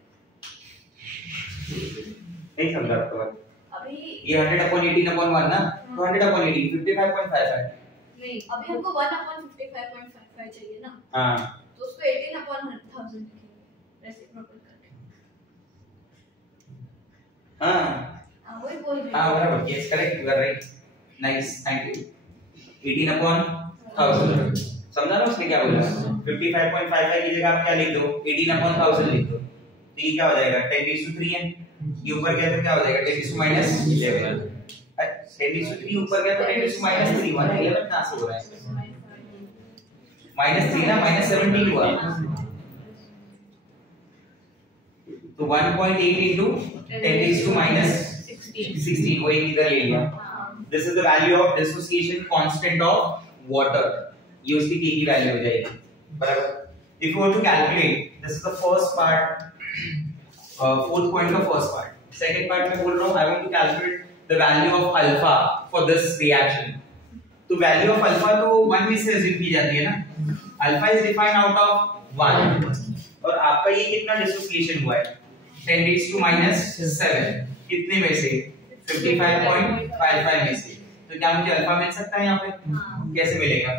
नहीं समझा आपको बात, अभी ये 100/18/1 ना, तो 100/18 55.5 है नहीं, अभी हमको 1/55.55 चाहिए ना, हां, तो उसको 18/1000 लिखेंगे रेसिप्रोकल करके। हां वही बोल रही हां, बराबर, yes correct, you are right, nice, thank you. 18/1000 समझा ना उसने क्या बोला, 55.55 की जगह आप क्या लिख दो, 18/1000 लिख दो, तो ये क्या हो जाएगा, 10⁻3 है, ये ऊपर गया तो क्या हो जाएगा, 10⁻11। 10⁻3 ऊपर गया तो 10⁻3 हुआ ना, 11 कहां से हो रहा है, -3 ना, -17 हुआ, तो 1.8 into 10⁻16 वही इधर ले लिया। This is the value of dissociation constant of water, ये उसकी K की वैल्यू हो जाएगी, बराबर। If you want to calculate, this is the first part, fourth point का फर्स्ट पार्ट। सेकंड पार्ट में बोल रहा हूं, I want to calculate the value of alpha for this reaction। तो value of alpha तो 1 में से अज्यूम की जाती है ना, alpha is defined out of 1, और आपका ये कितना डिसोसिएशन हुआ है, 10⁻⁷ कितने में से, 55.55 में से, तो क्या मुझे अल्फा मिल सकता है यहाँ पे, कैसे मिलेगा,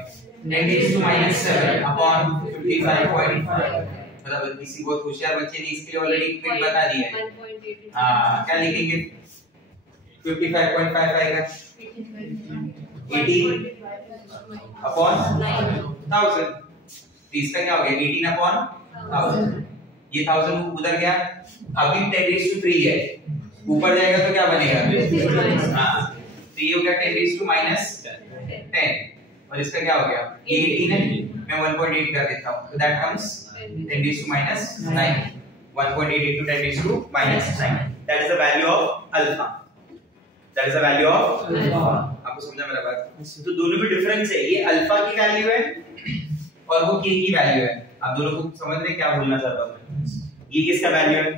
10⁻⁷ upon 55.5, मतलब किसी बहुत होशियार बच्चे ने इसके लिए ऑलरेडी ट्रिक बता दिया है। हाँ, क्या लिखेंगे 55.55 का 18/1000, तो इसका क्या हो गया, 18/1000, ये 1000 उधर गया, अभी 10⁻3 है, ऊपर जाएगा तो क्या बनेगा, हाँ, तो ये हो गया 10⁻10, और इसका क्या हो गया, ये 18 है, मैं 1.8 कर देता हूँ, तो that comes 10 raised to minus 9, 1.8 into 10 raised to minus 9, that is the value of alpha, that is the value of alpha. आपको समझा मेरा बात? तो दोनों में डिफरेंस है, ये अल्फा की वैल्यू है और वो k की वैल्यू है। आप दोनों को समझ रहे हैं क्या बोलना चाहता हूँ मैं? ये किसका वैल्यू है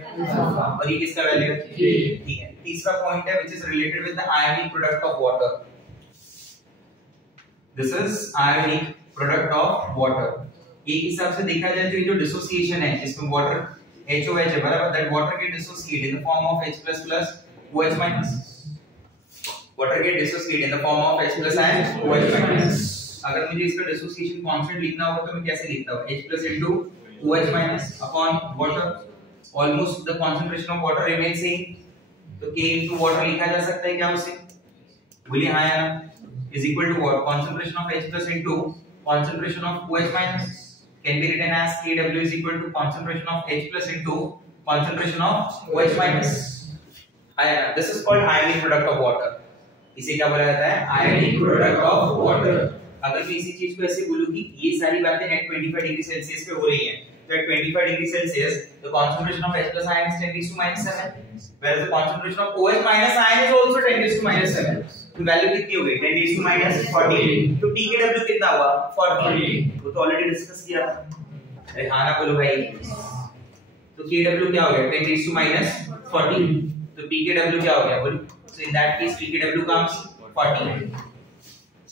और ये किसका वैल्यू है, ठीक है। तीसरा पॉइंट है which is related with the ionic product of water. This is ionic product of water. एक हिसाब से देखा जाए तो ये जो डिसोसिएशन है जिसमें वाटर HOH है बराबर, that water get dissociate in the form of H++ OH-, water get dissociate in the form of H+ and OH-। अगर मुझे इसका डिसोसिएशन कांस्टेंट लिखना होगा तो मैं कैसे लिखता हूँ, H+ into OH- upon water, almost the concentration of water remains same, तो K into water लिखा जा सकता है क्या उसे, बोलिए हाँ या ना, is equal to what, concentration of H+ into concentration of OH- can be written as Kw is equal to concentration of H+ into concentration of OH-। this is called ionic product of water, इसे क्या बोला जाता है, ionic product of water। अगर मैं इसी चीज को ऐसे बोलूं कि ये सारी बातें at 25 डिग्री सेल्सियस पे हो रही हैं, तो at 25 degree Celsius the concentration of H+ ion is 10 raised to minus 7, whereas the concentration of OH- ion is also 10 raised to minus 7, तो वैल्यू कितनी हो गई, 10 raised to minus 14, तो pKw कितना हुआ, 40, वो तो ऑलरेडी डिस्कस किया था, अरे हाँ ना बोलो भाई, तो Kw क्या हो गया, 10 raised to minus 40, तो pKw क्या हो गया बोलो, so in that case pKw comes 40,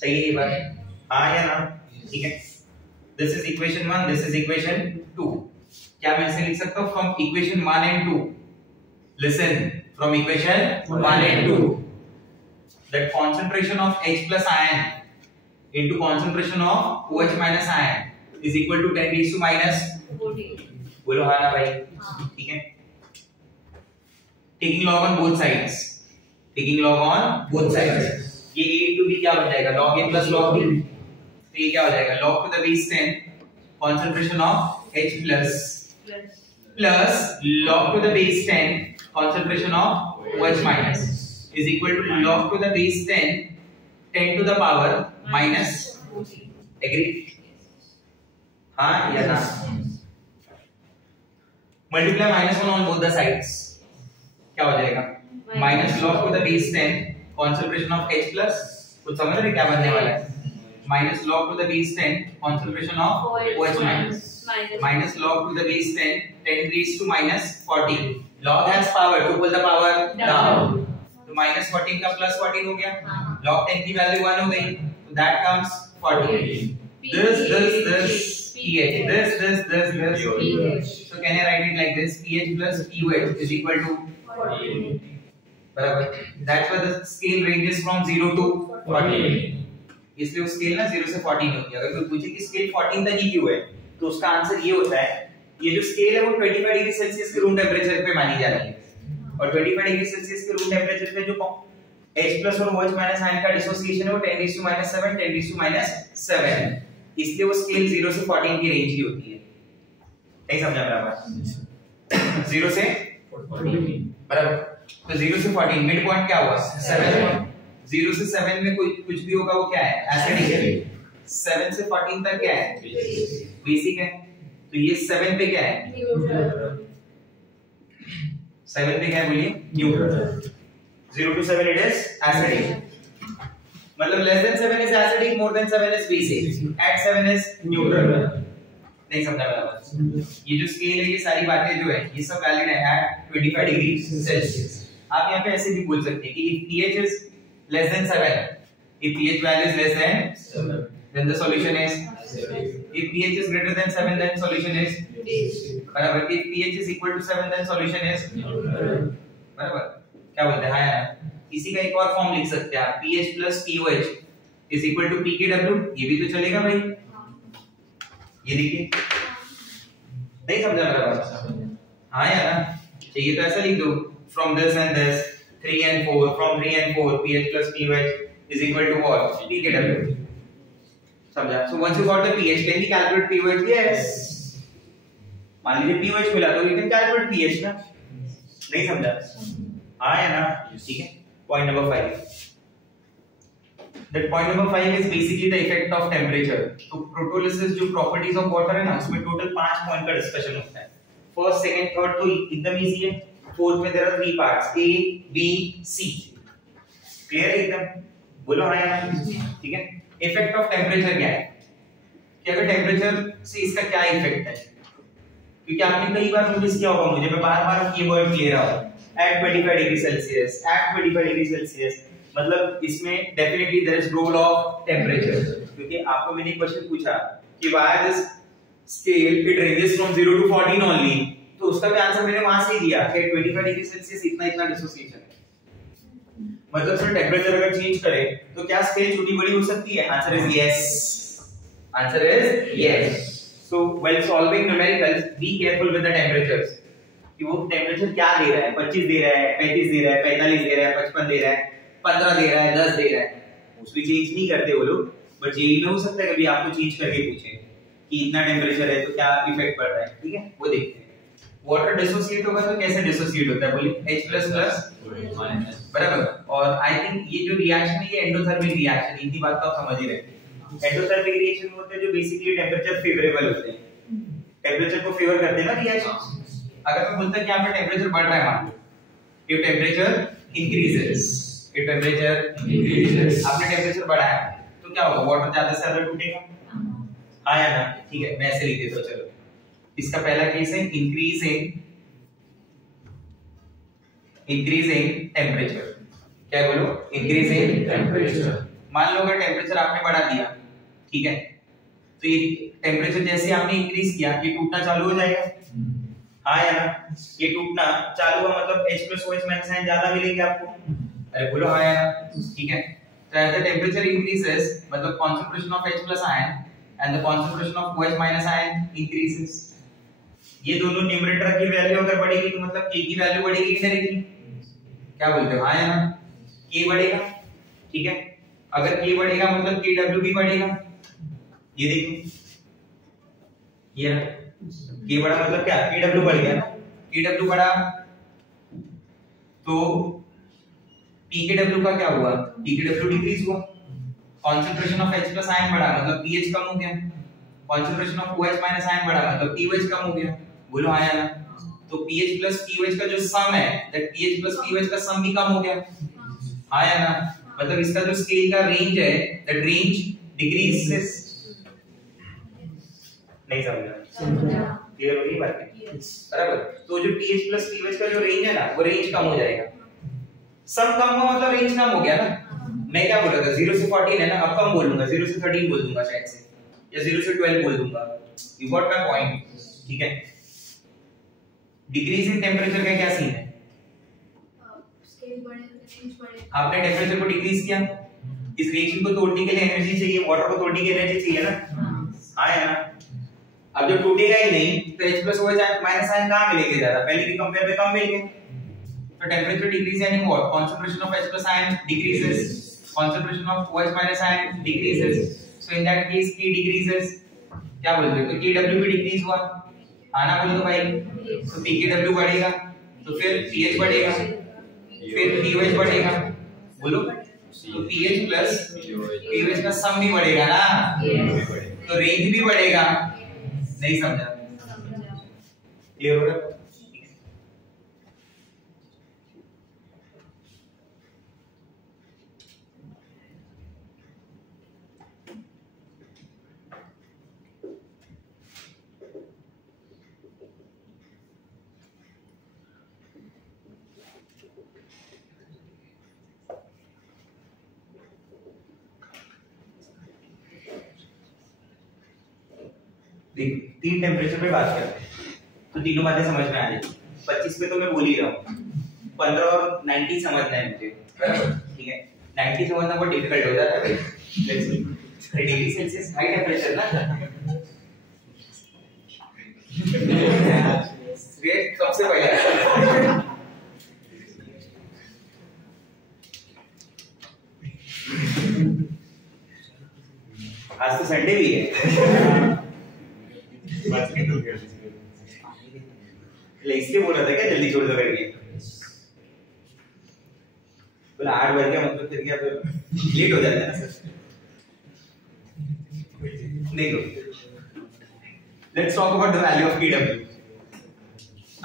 सही है ये बात, हाँ या ना, ठीक है। This is equation 1, this is equation 2, क्या मैं इसे लिख सकता हूँ from equation 1 and 2, listen, from equation 1 and 2, that concentration of H+ ion into concentration of OH- ion is equal to 10 raised to minus 14, बोलो हाँ ना भाई, ठीक है। Taking log on both sides, taking log on both sides, ये a into b क्या बन जाएगा, log a plus log b, तो ये क्या हो जाएगा, log to the base 10 concentration of H+ plus log to the base 10 concentration of OH- is equal to log to the base 10 to the power minus 14, agree, हाँ या ना, multiply -1 on both the sides, क्या हो जाएगा, minus log to the base 10 concentration of H+, कुछ समझ रहे क्या बनने वाला है, minus log to the base 10 concentration of OH- minus log to the base 10 raised to minus 40, log has power to pull the power down, तो minus 14 का plus 14 हो गया, log 10 की वैल्यू 1 हो गई, तो that comes 40, this pH, this pH, so can I write it like this, pH plus pOH is equal to 14, बराबर, that's why the scale ranges from 0 to 40, इसलिए वो स्केल ना 0 से 14 होती है। अगर कोई पूछे कि स्केल 14 तक ही क्यों है, तो उसका आंसर ये होता है, ये जो स्केल है वो 25 डिग्री सेल्सियस के रूम टेम्परेचर पे मानी जा रही है, और 25 डिग्री सेल्सियस के रूम टेम्परेचर पे जो H+ और OH- आयन का डिसोसिएशन है वो 10 raised to minus 7, 10 raised to minus 7 है, इसलिए वो स्केल 0 से 14 की रेंज की होती है, नहीं समझा मेरा बात, 0 से 14 बराबर, तो 0 से 14 मिड पॉइंट क्या हुआ, 7, 0 से 7 में कोई कुछ भी होगा वो क्या है, एसिडिक है, 7 से 14 तक क्या है, बेसिक है, तो ये 7 पे क्या है, 7 पे क्या है बोलिए, neutral, 0 to 7 it is acidic, मतलब less than 7 is acidic, more than 7 is basic, at 7 is neutral, नहीं समझा मेरा बात, ये जो स्केल है ये सारी बातें जो है ये सब वैलिड है at 25 डिग्री सेल्सियस। आप यहाँ पे ऐसे भी बोल सकते हैं कि if pH is less than 7, if pH value is less than 7, then the solution is if pH is greater than 7 then solution is बराबर, if pH is equal to 7 then solution is बराबर, क्या बोलते हैं, हाँ इसी का एक और फॉर्म लिख सकते हैं आप, pH plus pOH is equal to pKw, ये भी तो चलेगा भाई, ये देखिए, नहीं समझा मेरा बात, हाँ यार ना, चाहिए तो ऐसा लिख दो, from this and this 3 and 4, from 3 and 4 pH plus pOH is equal to what, pKw, समझा। so once you got the pH, can you calculate pOH? yes, मान लीजिए pOH मिला तो you can calculate pH ना, नहीं समझा, हाँ या ना, ठीक है। Point number 5, That point number 5 is basically the effect of temperature. तो प्रोटोलिसिस जो प्रॉपर्टीज ऑफ वाटर है ना, उसमें टोटल 5 पॉइंट का डिस्कशन होता है. फर्स्ट, सेकंड, थर्ड तो एकदम इजी है. फोर्थ में there are 3 parts A, B, C. Clear है एकदम? बोलो हाँ या ठीक है. इफेक्ट ऑफ टेम्परेचर क्या है कि अगर टेम्परेचर से इसका क्या इफेक्ट है, क्योंकि आपने कई बार नोटिस किया होगा, मुझे मैं बार-बार ये वर्ड ले रहा हूं, at 25 degree Celsius, at 25 degree Celsius, मतलब इसमें definitely there is role of temperature. क्योंकि आपको मैंने क्वेश्चन पूछा कि why this scale it ranges from 0 to 14 only, तो उसका भी आंसर मैंने वहां से दिया कि 25 डिग्री सेल्सियस इतना डिसोसिएशन है. मतलब सर टेम्परेचर अगर चेंज करे तो क्या स्केल छोटी बड़ी हो सकती है? Answer is yes. Answer is yes. So while solving numericals be careful with the temperatures कि वो टेम्परेचर क्या दे रहा है. 25 दे रहा है, 35 दे रहा है, 45 दे रहा है, 55 दे रहा है, 15 दे रहा है, 10 दे रहा है. उसमें चेंज नहीं करते वो लोग, बट ये हो सकता है कभी आपको चेंज करके पूछे कि इतना टेम्परेचर है तो क्या इफेक्ट पड़ रहा है. ठीक है, वो देखते हैं. वाटर डिसोसिएट होगा तो कैसे डिसोसिएट होता है? बोलिए H++ बराबर. और आई थिंक ये जो रिएक्शन है ये एंडोथर्मिक रिएक्शन, इतनी बात तो आप समझ ही रहे हैं. एंडोथर्मिक रिएक्शन होते हैं जो बेसिकली टेम्परेचर फेवरेबल होते हैं, टेम्परेचर को फेवर करते हैं ना रिएक्शन. अगर मैं बोलता कि यहाँ पे टेम्परेचर बढ़ रहा है, मान लो if temperature increases, if temperature increases, आपने टेम्परेचर बढ़ाया तो क्या होगा? वाटर ज्यादा से ज्यादा टूटेगा. हाँ या ना? ठीक है, मैं ऐसे लिख देता हूँ. चलो, इसका पहला केस है इंक्रीजिंग टेम्परेचर. क्या बोलो? Increasing temperature. मान लो अगर टेम्परेचर आपने बढ़ा दिया, ठीक है, तो ये टेम्परेचर जैसे आपने इंक्रीज किया ये टूटना चालू हो जाएगा. हाँ या ना? ये टूटना चालू हुआ मतलब H+OH माइनस आयन ज्यादा मिलेंगे आपको. अरे बोलो हाँ या ना? ठीक है. तो as the temperature increases मतलब concentration of H+ ion and the concentration of OH minus ion increases. ये दोनों न्यूमरेटर की वैल्यू अगर बढ़ेगी तो मतलब K की वैल्यू बढ़ेगी कि नहीं? क्या बोलते हो? हाँ या ना? K बढ़ेगा. ठीक है, अगर K बढ़ेगा मतलब KW भी बढ़ेगा. ये देखो, ये K बढ़ा मतलब क्या? KW बढ़ गया. KW बढ़ा तो PKW का क्या हुआ? PKW डिक्रीज हुआ. कंसंट्रेशन ऑफ H+ आयन बढ़ा मतलब pH कम हो गया. Concentration of OH minus ion बढ़ा मतलब pOH कम हो गया. बोलो हाँ या ना? तो pH प्लस pOH का जो सम है, दैट pH प्लस pOH का सम भी कम हो गया. हाँ या ना? मतलब इसका जो स्केल का रेंज है, दैट रेंज डिक्रीजेस. नहीं समझा? क्लियर हो गई बात? बराबर. तो जो pH प्लस pOH का जो रेंज है ना, वो रेंज कम हो जाएगा. सम कम हुआ मतलब रेंज कम हो गया ना. मैं क्या बोल रहा था? 0 से 14 है ना, अब कम बोल दूंगा, 0 से 13 बोल दूंगा शायद से, या 0 से 12 बोल दूंगा. You got my point? ठीक है. डिक्रीज इन टेम्परेचर का क्या सीन है? स्केल बढ़े, रेंज बढ़े. आपने टेम्परेचर को डिक्रीज किया, इस रिएक्शन को तोड़ने के लिए एनर्जी चाहिए, वाटर को तोड़ने की एनर्जी चाहिए ना. हाँ या ना? अब जब टूटेगा ही नहीं तो H+OH माइनस आयन कहां मिलेंगे ज्यादा? पहले के कंपेयर में कम मिलेंगे. तो टेम्परेचर डिक्रीज यानी what? Concentration of H+ ion decreases, concentration of OH minus ion decreases. So in that case K decreases. क्या बोलते हो? तो KW भी डिक्रीज हुआ. आना बोल दो भाई. तो PKW बढ़ेगा तो फिर pH बढ़ेगा, फिर pOH बढ़ेगा. बोलो. तो pH प्लस pOH का सम भी बढ़ेगा ना, तो रेंज भी बढ़ेगा. नहीं समझा? क्लियर हो गया? तीन टेम्परेचर पे बात करते हैं तो तीनों बातें समझ में आ जाएगी. 25 पे तो मैं बोल ही रहा हूँ, 15 और 90 समझना है मुझे. ठीक है, 90 समझना बहुत डिफिकल्ट हो जाता है भाई. Let's see, degree Celsius high temperature ना. सबसे पहले आज तो संडे भी है. इसलिए बोल रहा था क्या जल्दी छोड़ दो करके. बोला 8 बज गया मतलब फिर क्या, फिर लेट हो जाता है ना सर. देखो, let's talk about the value of Kw।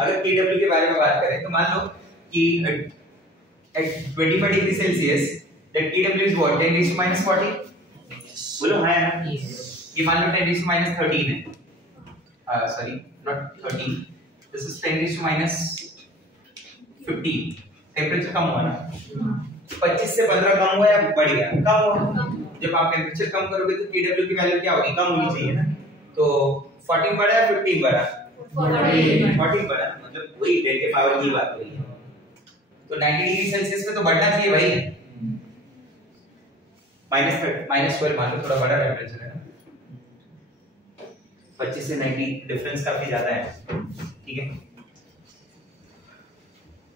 अगर Kw के बारे में बात करें तो मान लो कि at 25 degree Celsius that Kw is what, 10 raised to minus 40? बोलो हाँ या ना? ये मान लो 10 raised to minus 13 है, sorry not 13, this is 10 raised to minus 15। Temperature कम हुआ ना, 25 से 15 कम हुआ या बढ़ गया? कम हुआ। जब आप टेम्परेचर कम करोगे तो Kw की वैल्यू क्या होगी? कम होनी चाहिए ना। तो 14 बढ़ा या 15 बढ़ा? 14 बढ़ा, मतलब वही 10 के पावर की बात हो रही है। तो 90 डिग्री सेल्सियस पे तो बढ़ना चाहिए भाई, -12 मान लो, थोड़ा बड़ा टेम्परेचर है ना, 25 से 90 डिफरेंस काफी ज्यादा है, ठीक है।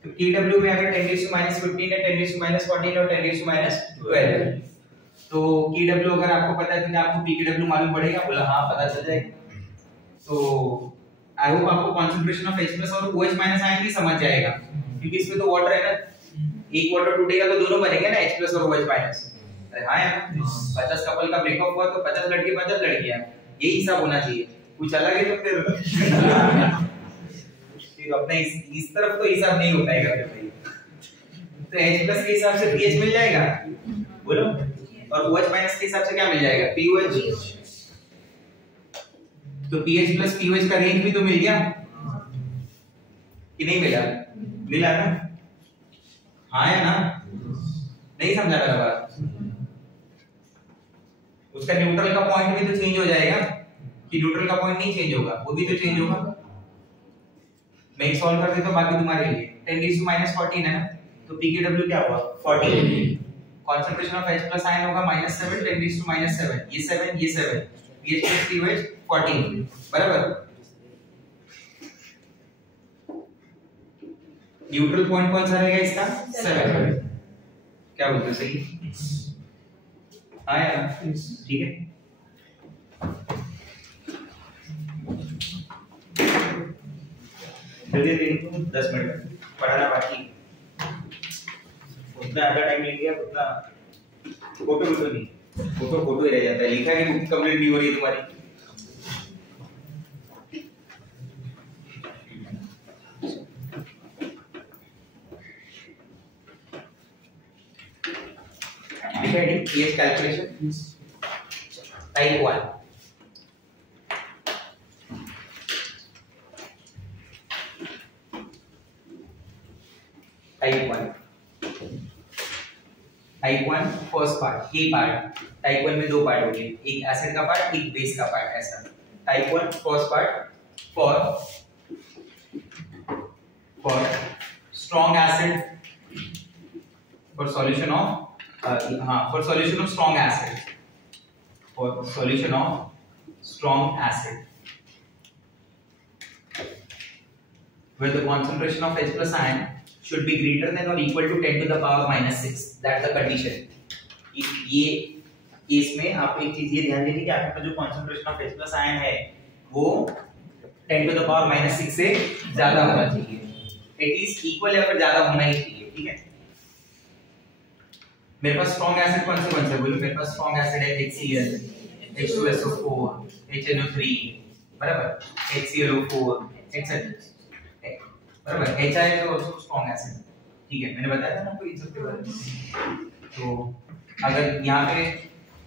तो Kw में अगर 10 raised to minus 15 है, 10 raised to minus 14 और 10 raised to minus 12, तो Kw अगर आपको पता है तो क्या आपको Pkw मालूम पड़ेगा? बोला हाँ, पता चल जाएगा। तो आई होप आपको कंसंट्रेशन ऑफ H+ और OH- आयन भी समझ जाएगा, क्योंकि इसमें तो वाटर है ना, एक वाटर टूटेगा तो दोनों बनेंगे ना, H+ और OH-। अरे हाँ यार, 50 कपल का ब्रेकअप हुआ तो 50 लड़के 50 लड़कियां, यही हिसाब होना चाहिए। कुछ अलग है तो फिर अपने इस तरफ तो हिसाब नहीं हो पाएगा फिर भाई। तो H+ के हिसाब से pH मिल जाएगा, बोलो, और OH- के हिसाब से क्या मिल जाएगा? pOH। तो pH plus pOH का रेंज भी तो मिल गया कि नहीं मिला? मिला ना? हाँ या ना? नहीं समझा मेरा बात? उसका न्यूट्रल का पॉइंट भी तो चेंज हो जाएगा कि न्यूट्रल का पॉइंट नहीं चेंज होगा? वो भी तो चेंज होगा। मैं एक सॉल्व कर देता हूं बाकी तुम्हारे लिए। 10 raised to minus 14 है ना, तो Pkw क्या हुआ? 14। कंसंट्रेशन ऑफ H+ आयन होगा -7, 10 raised to minus 7, ये 7 ये 7, pH plus pOH 14, बराबर। न्यूट्रल पॉइंट कौन सा रहेगा इसका? 7। क्या बोलते हो, सही? हाँ या ना? ठीक है। जल्दी देखो, 10 मिनट पढ़ाना बाकी, उतना आधा टाइम ले लिया, उतना फोटो नहीं, फोटो ही रह जाता है। लिखा है बुक कंप्लीट नहीं हो रही तुम्हारी। लिखा है pH calculation type 1। Type 1 first part, ये पार्ट। टाइप 1 में दो पार्ट होंगे, एक एसिड का पार्ट, एक बेस का पार्ट, ऐसा। Type 1 first part for strong acid, for solution of for solution of strong acid, for solution of strong acid where the concentration of H+ ion should be greater than or equal to 10 to the power -6, that's the condition। ये इसमें आप एक चीज ये ध्यान देनी कि आपका जो concentration of H+ ion है वो 10 to the power -6 से ज्यादा होना चाहिए, एटलीस्ट इक्वल या फिर ज्यादा होना ही चाहिए, ठीक है। मेरे पास स्ट्रॉन्ग एसिड कौन से बोलो? मेरे पास स्ट्रॉन्ग एसिड है HCl, H2SO4, HNO3, बराबर, HClO4, etc, बराबर। HI is also strong acid, ठीक है, मैंने बताया था ना आपको इन सब के बारे में। तो अगर यहाँ पे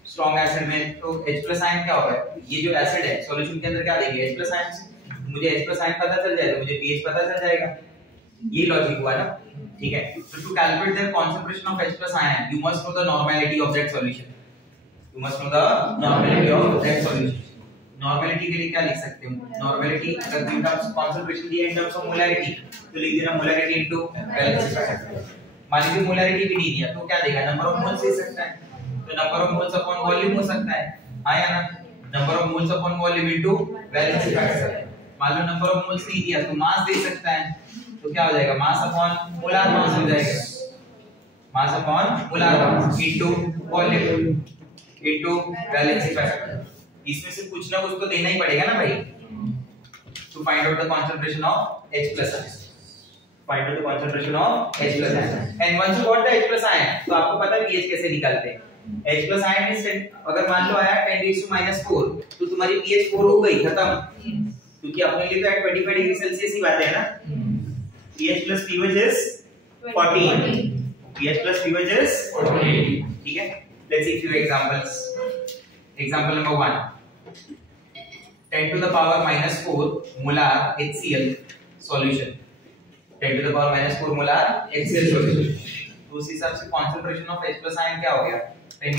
स्ट्रॉन्ग एसिड में तो H+ आयन क्या होगा? ये जो एसिड है सॉल्यूशन के अंदर क्या देंगे? H+ आयन से मुझे H+ आयन पता चल जाएगा, मुझे pH पता चल जाएगा, ये लॉजिक हुआ ना, ठीक है। So to calculate the concentration of H+ ion, you must know the normality of that solution. You must know the normality of that solution. Normality के लिए क्या लिख सकते हो? Normality अगर in terms of concentration दिया in terms of molarity, तो लिख देना molarity into valency factor। मान लीजिए molarity भी नहीं दिया तो क्या देगा? नंबर ऑफ मोल्स दे सकता है, तो number of moles upon volume हो सकता है, हाँ या ना? Number of moles upon volume into valency factor। मान लो नंबर ऑफ मोल्स नहीं दिया तो मास दे सकता है, तो क्या हो जाएगा? मास अपॉन मोलार मास हो जाएगा, mass upon molar mass into volume into valency factor. इसमें से कुछ ना कुछ तो देना ही पड़ेगा ना भाई, to find out the concentration of H+ ion, find out the concentration of H+ ion, and once you got the H+ ion तो आपको पता है pH कैसे निकालते हैं। H plus ion is अगर मान लो आया 10⁻⁴ तो तुम्हारी pH 4 हो गई, खत्म। क्योंकि अपने लिए तो at 25 डिग्री सेल्सियस ही बात है ना। pH plus pH is 14, pH plus pH is 14, ठीक है। Let's see few examples. Example number 1, 10 to the power -4 molar HCl solution, 10 to the power -4 molar HCl solution। तो उस हिसाब से concentration of H plus ion क्या हो गया, 10⁻⁴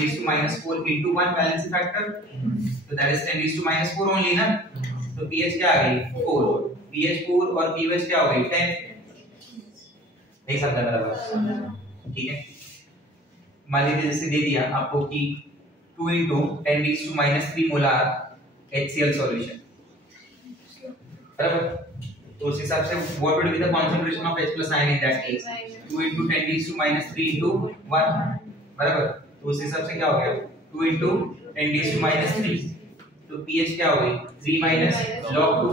into 1 valency factor, तो that is 10⁻⁴ only ना। तो pH क्या आ गई 4, pH 4 और pH क्या हो गई 10। नहीं समझा मेरा बात, ठीक है। मान लीजिए जैसे दे दिया आपको कि 2 into 10⁻³ molar HCl solution, बराबर। तो उस हिसाब से what will be the concentration of H plus ion in that case, 2 into 10⁻³ into 1, बराबर। तो उस हिसाब से क्या हो गया 2 into 10⁻³ तो pH क्या हो गई 3 log 2,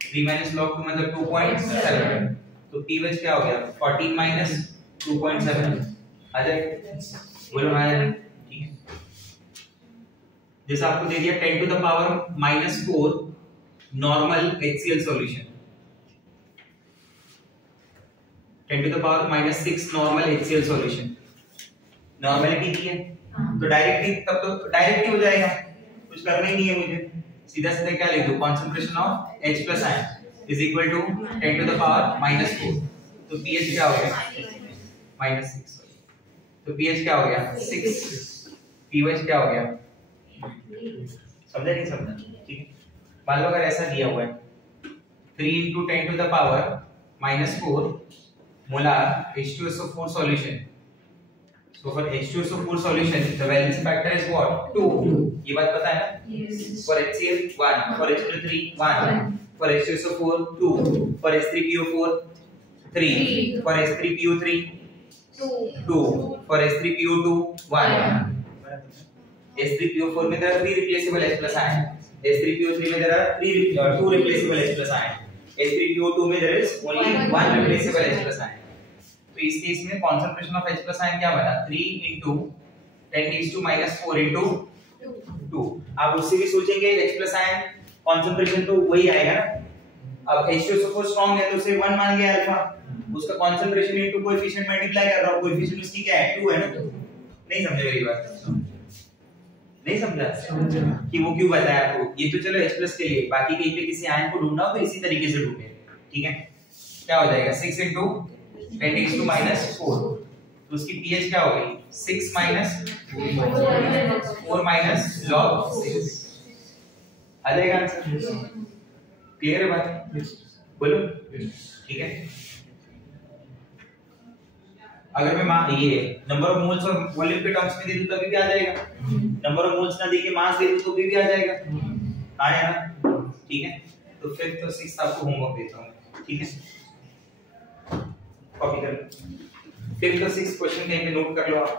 3 log 2 मतलब 2.7, तो pH क्या हो गया 14 2.7 आ जाएगा, बोलो आ जाएगा, ठीक है। जैसे आपको दे दिया 10 to the power -4 normal HCl solution, 10 to the power -6 normal HCl solution, normality दी है तो डायरेक्टली तब तो डायरेक्टली हो जाएगा, कुछ करना ही नहीं है मुझे, सीधा सीधा क्या लिख दो concentration of H plus ion is equal to 10 to the power -4, तो pH क्या हो गया -6, तो pH क्या हो गया 6, pH क्या हो गया, समझा नहीं समझा, ठीक है। मान लो अगर ऐसा दिया हुआ है 3 into 10 to the power -4 molar H2SO4 solution, so for H2SO4 solution the valency factor is what 2, ये बात पता है ना। for HCl 1, for H2O3 1, for H2SO4 2, for H3PO4 3, for H3PO3 2, for H3PO2 1, H3PO4 में there are 3 replaceable H plus ion, H3PO3 में there are 2 replaceable H plus ion, H3PO2 में there is only 1 replaceable H plus ion। तो इस केस में concentration of H plus ion क्या बना 3 into 10⁻⁴ into 2। आप उससे भी सोचेंगे H plus ion concentration तो वही आएगा ना। अब H2SO4 strong है तो उसे 1 मान लिया अल्फा, उसका concentration into coefficient मल्टीप्लाई कर रहा हूं, coefficient उसकी क्या है 2 है ना। नहीं समझे मेरी बात, नहीं समझा कि वो क्यों बताया आपको, ये तो चलो H plus के लिए, बाकी कहीं पे किसी आयन को ढूंढना हो तो इसी तरीके से ढूंढे, ठीक है। क्या हो जाएगा 6 into 10⁻⁴ तो उसकी pH क्या हो गई 6 4 log 6 आ जाएगा आंसर, क्लियर है बात, बोलो, ठीक है। अगर मैं ये नंबर ऑफ मोल्स और वॉल्यूम के टर्म्स में दे दूं तभी भी आ जाएगा, नंबर ऑफ मोल्स ना देके मास दे दूं तो भी आ जाएगा, आया ना, ठीक है। तो 5th और 6th आपको होमवर्क देता हूं, ठीक है, कॉपी कर लो 5th और 6th क्वेश्चन कहीं पे नोट कर लो आप।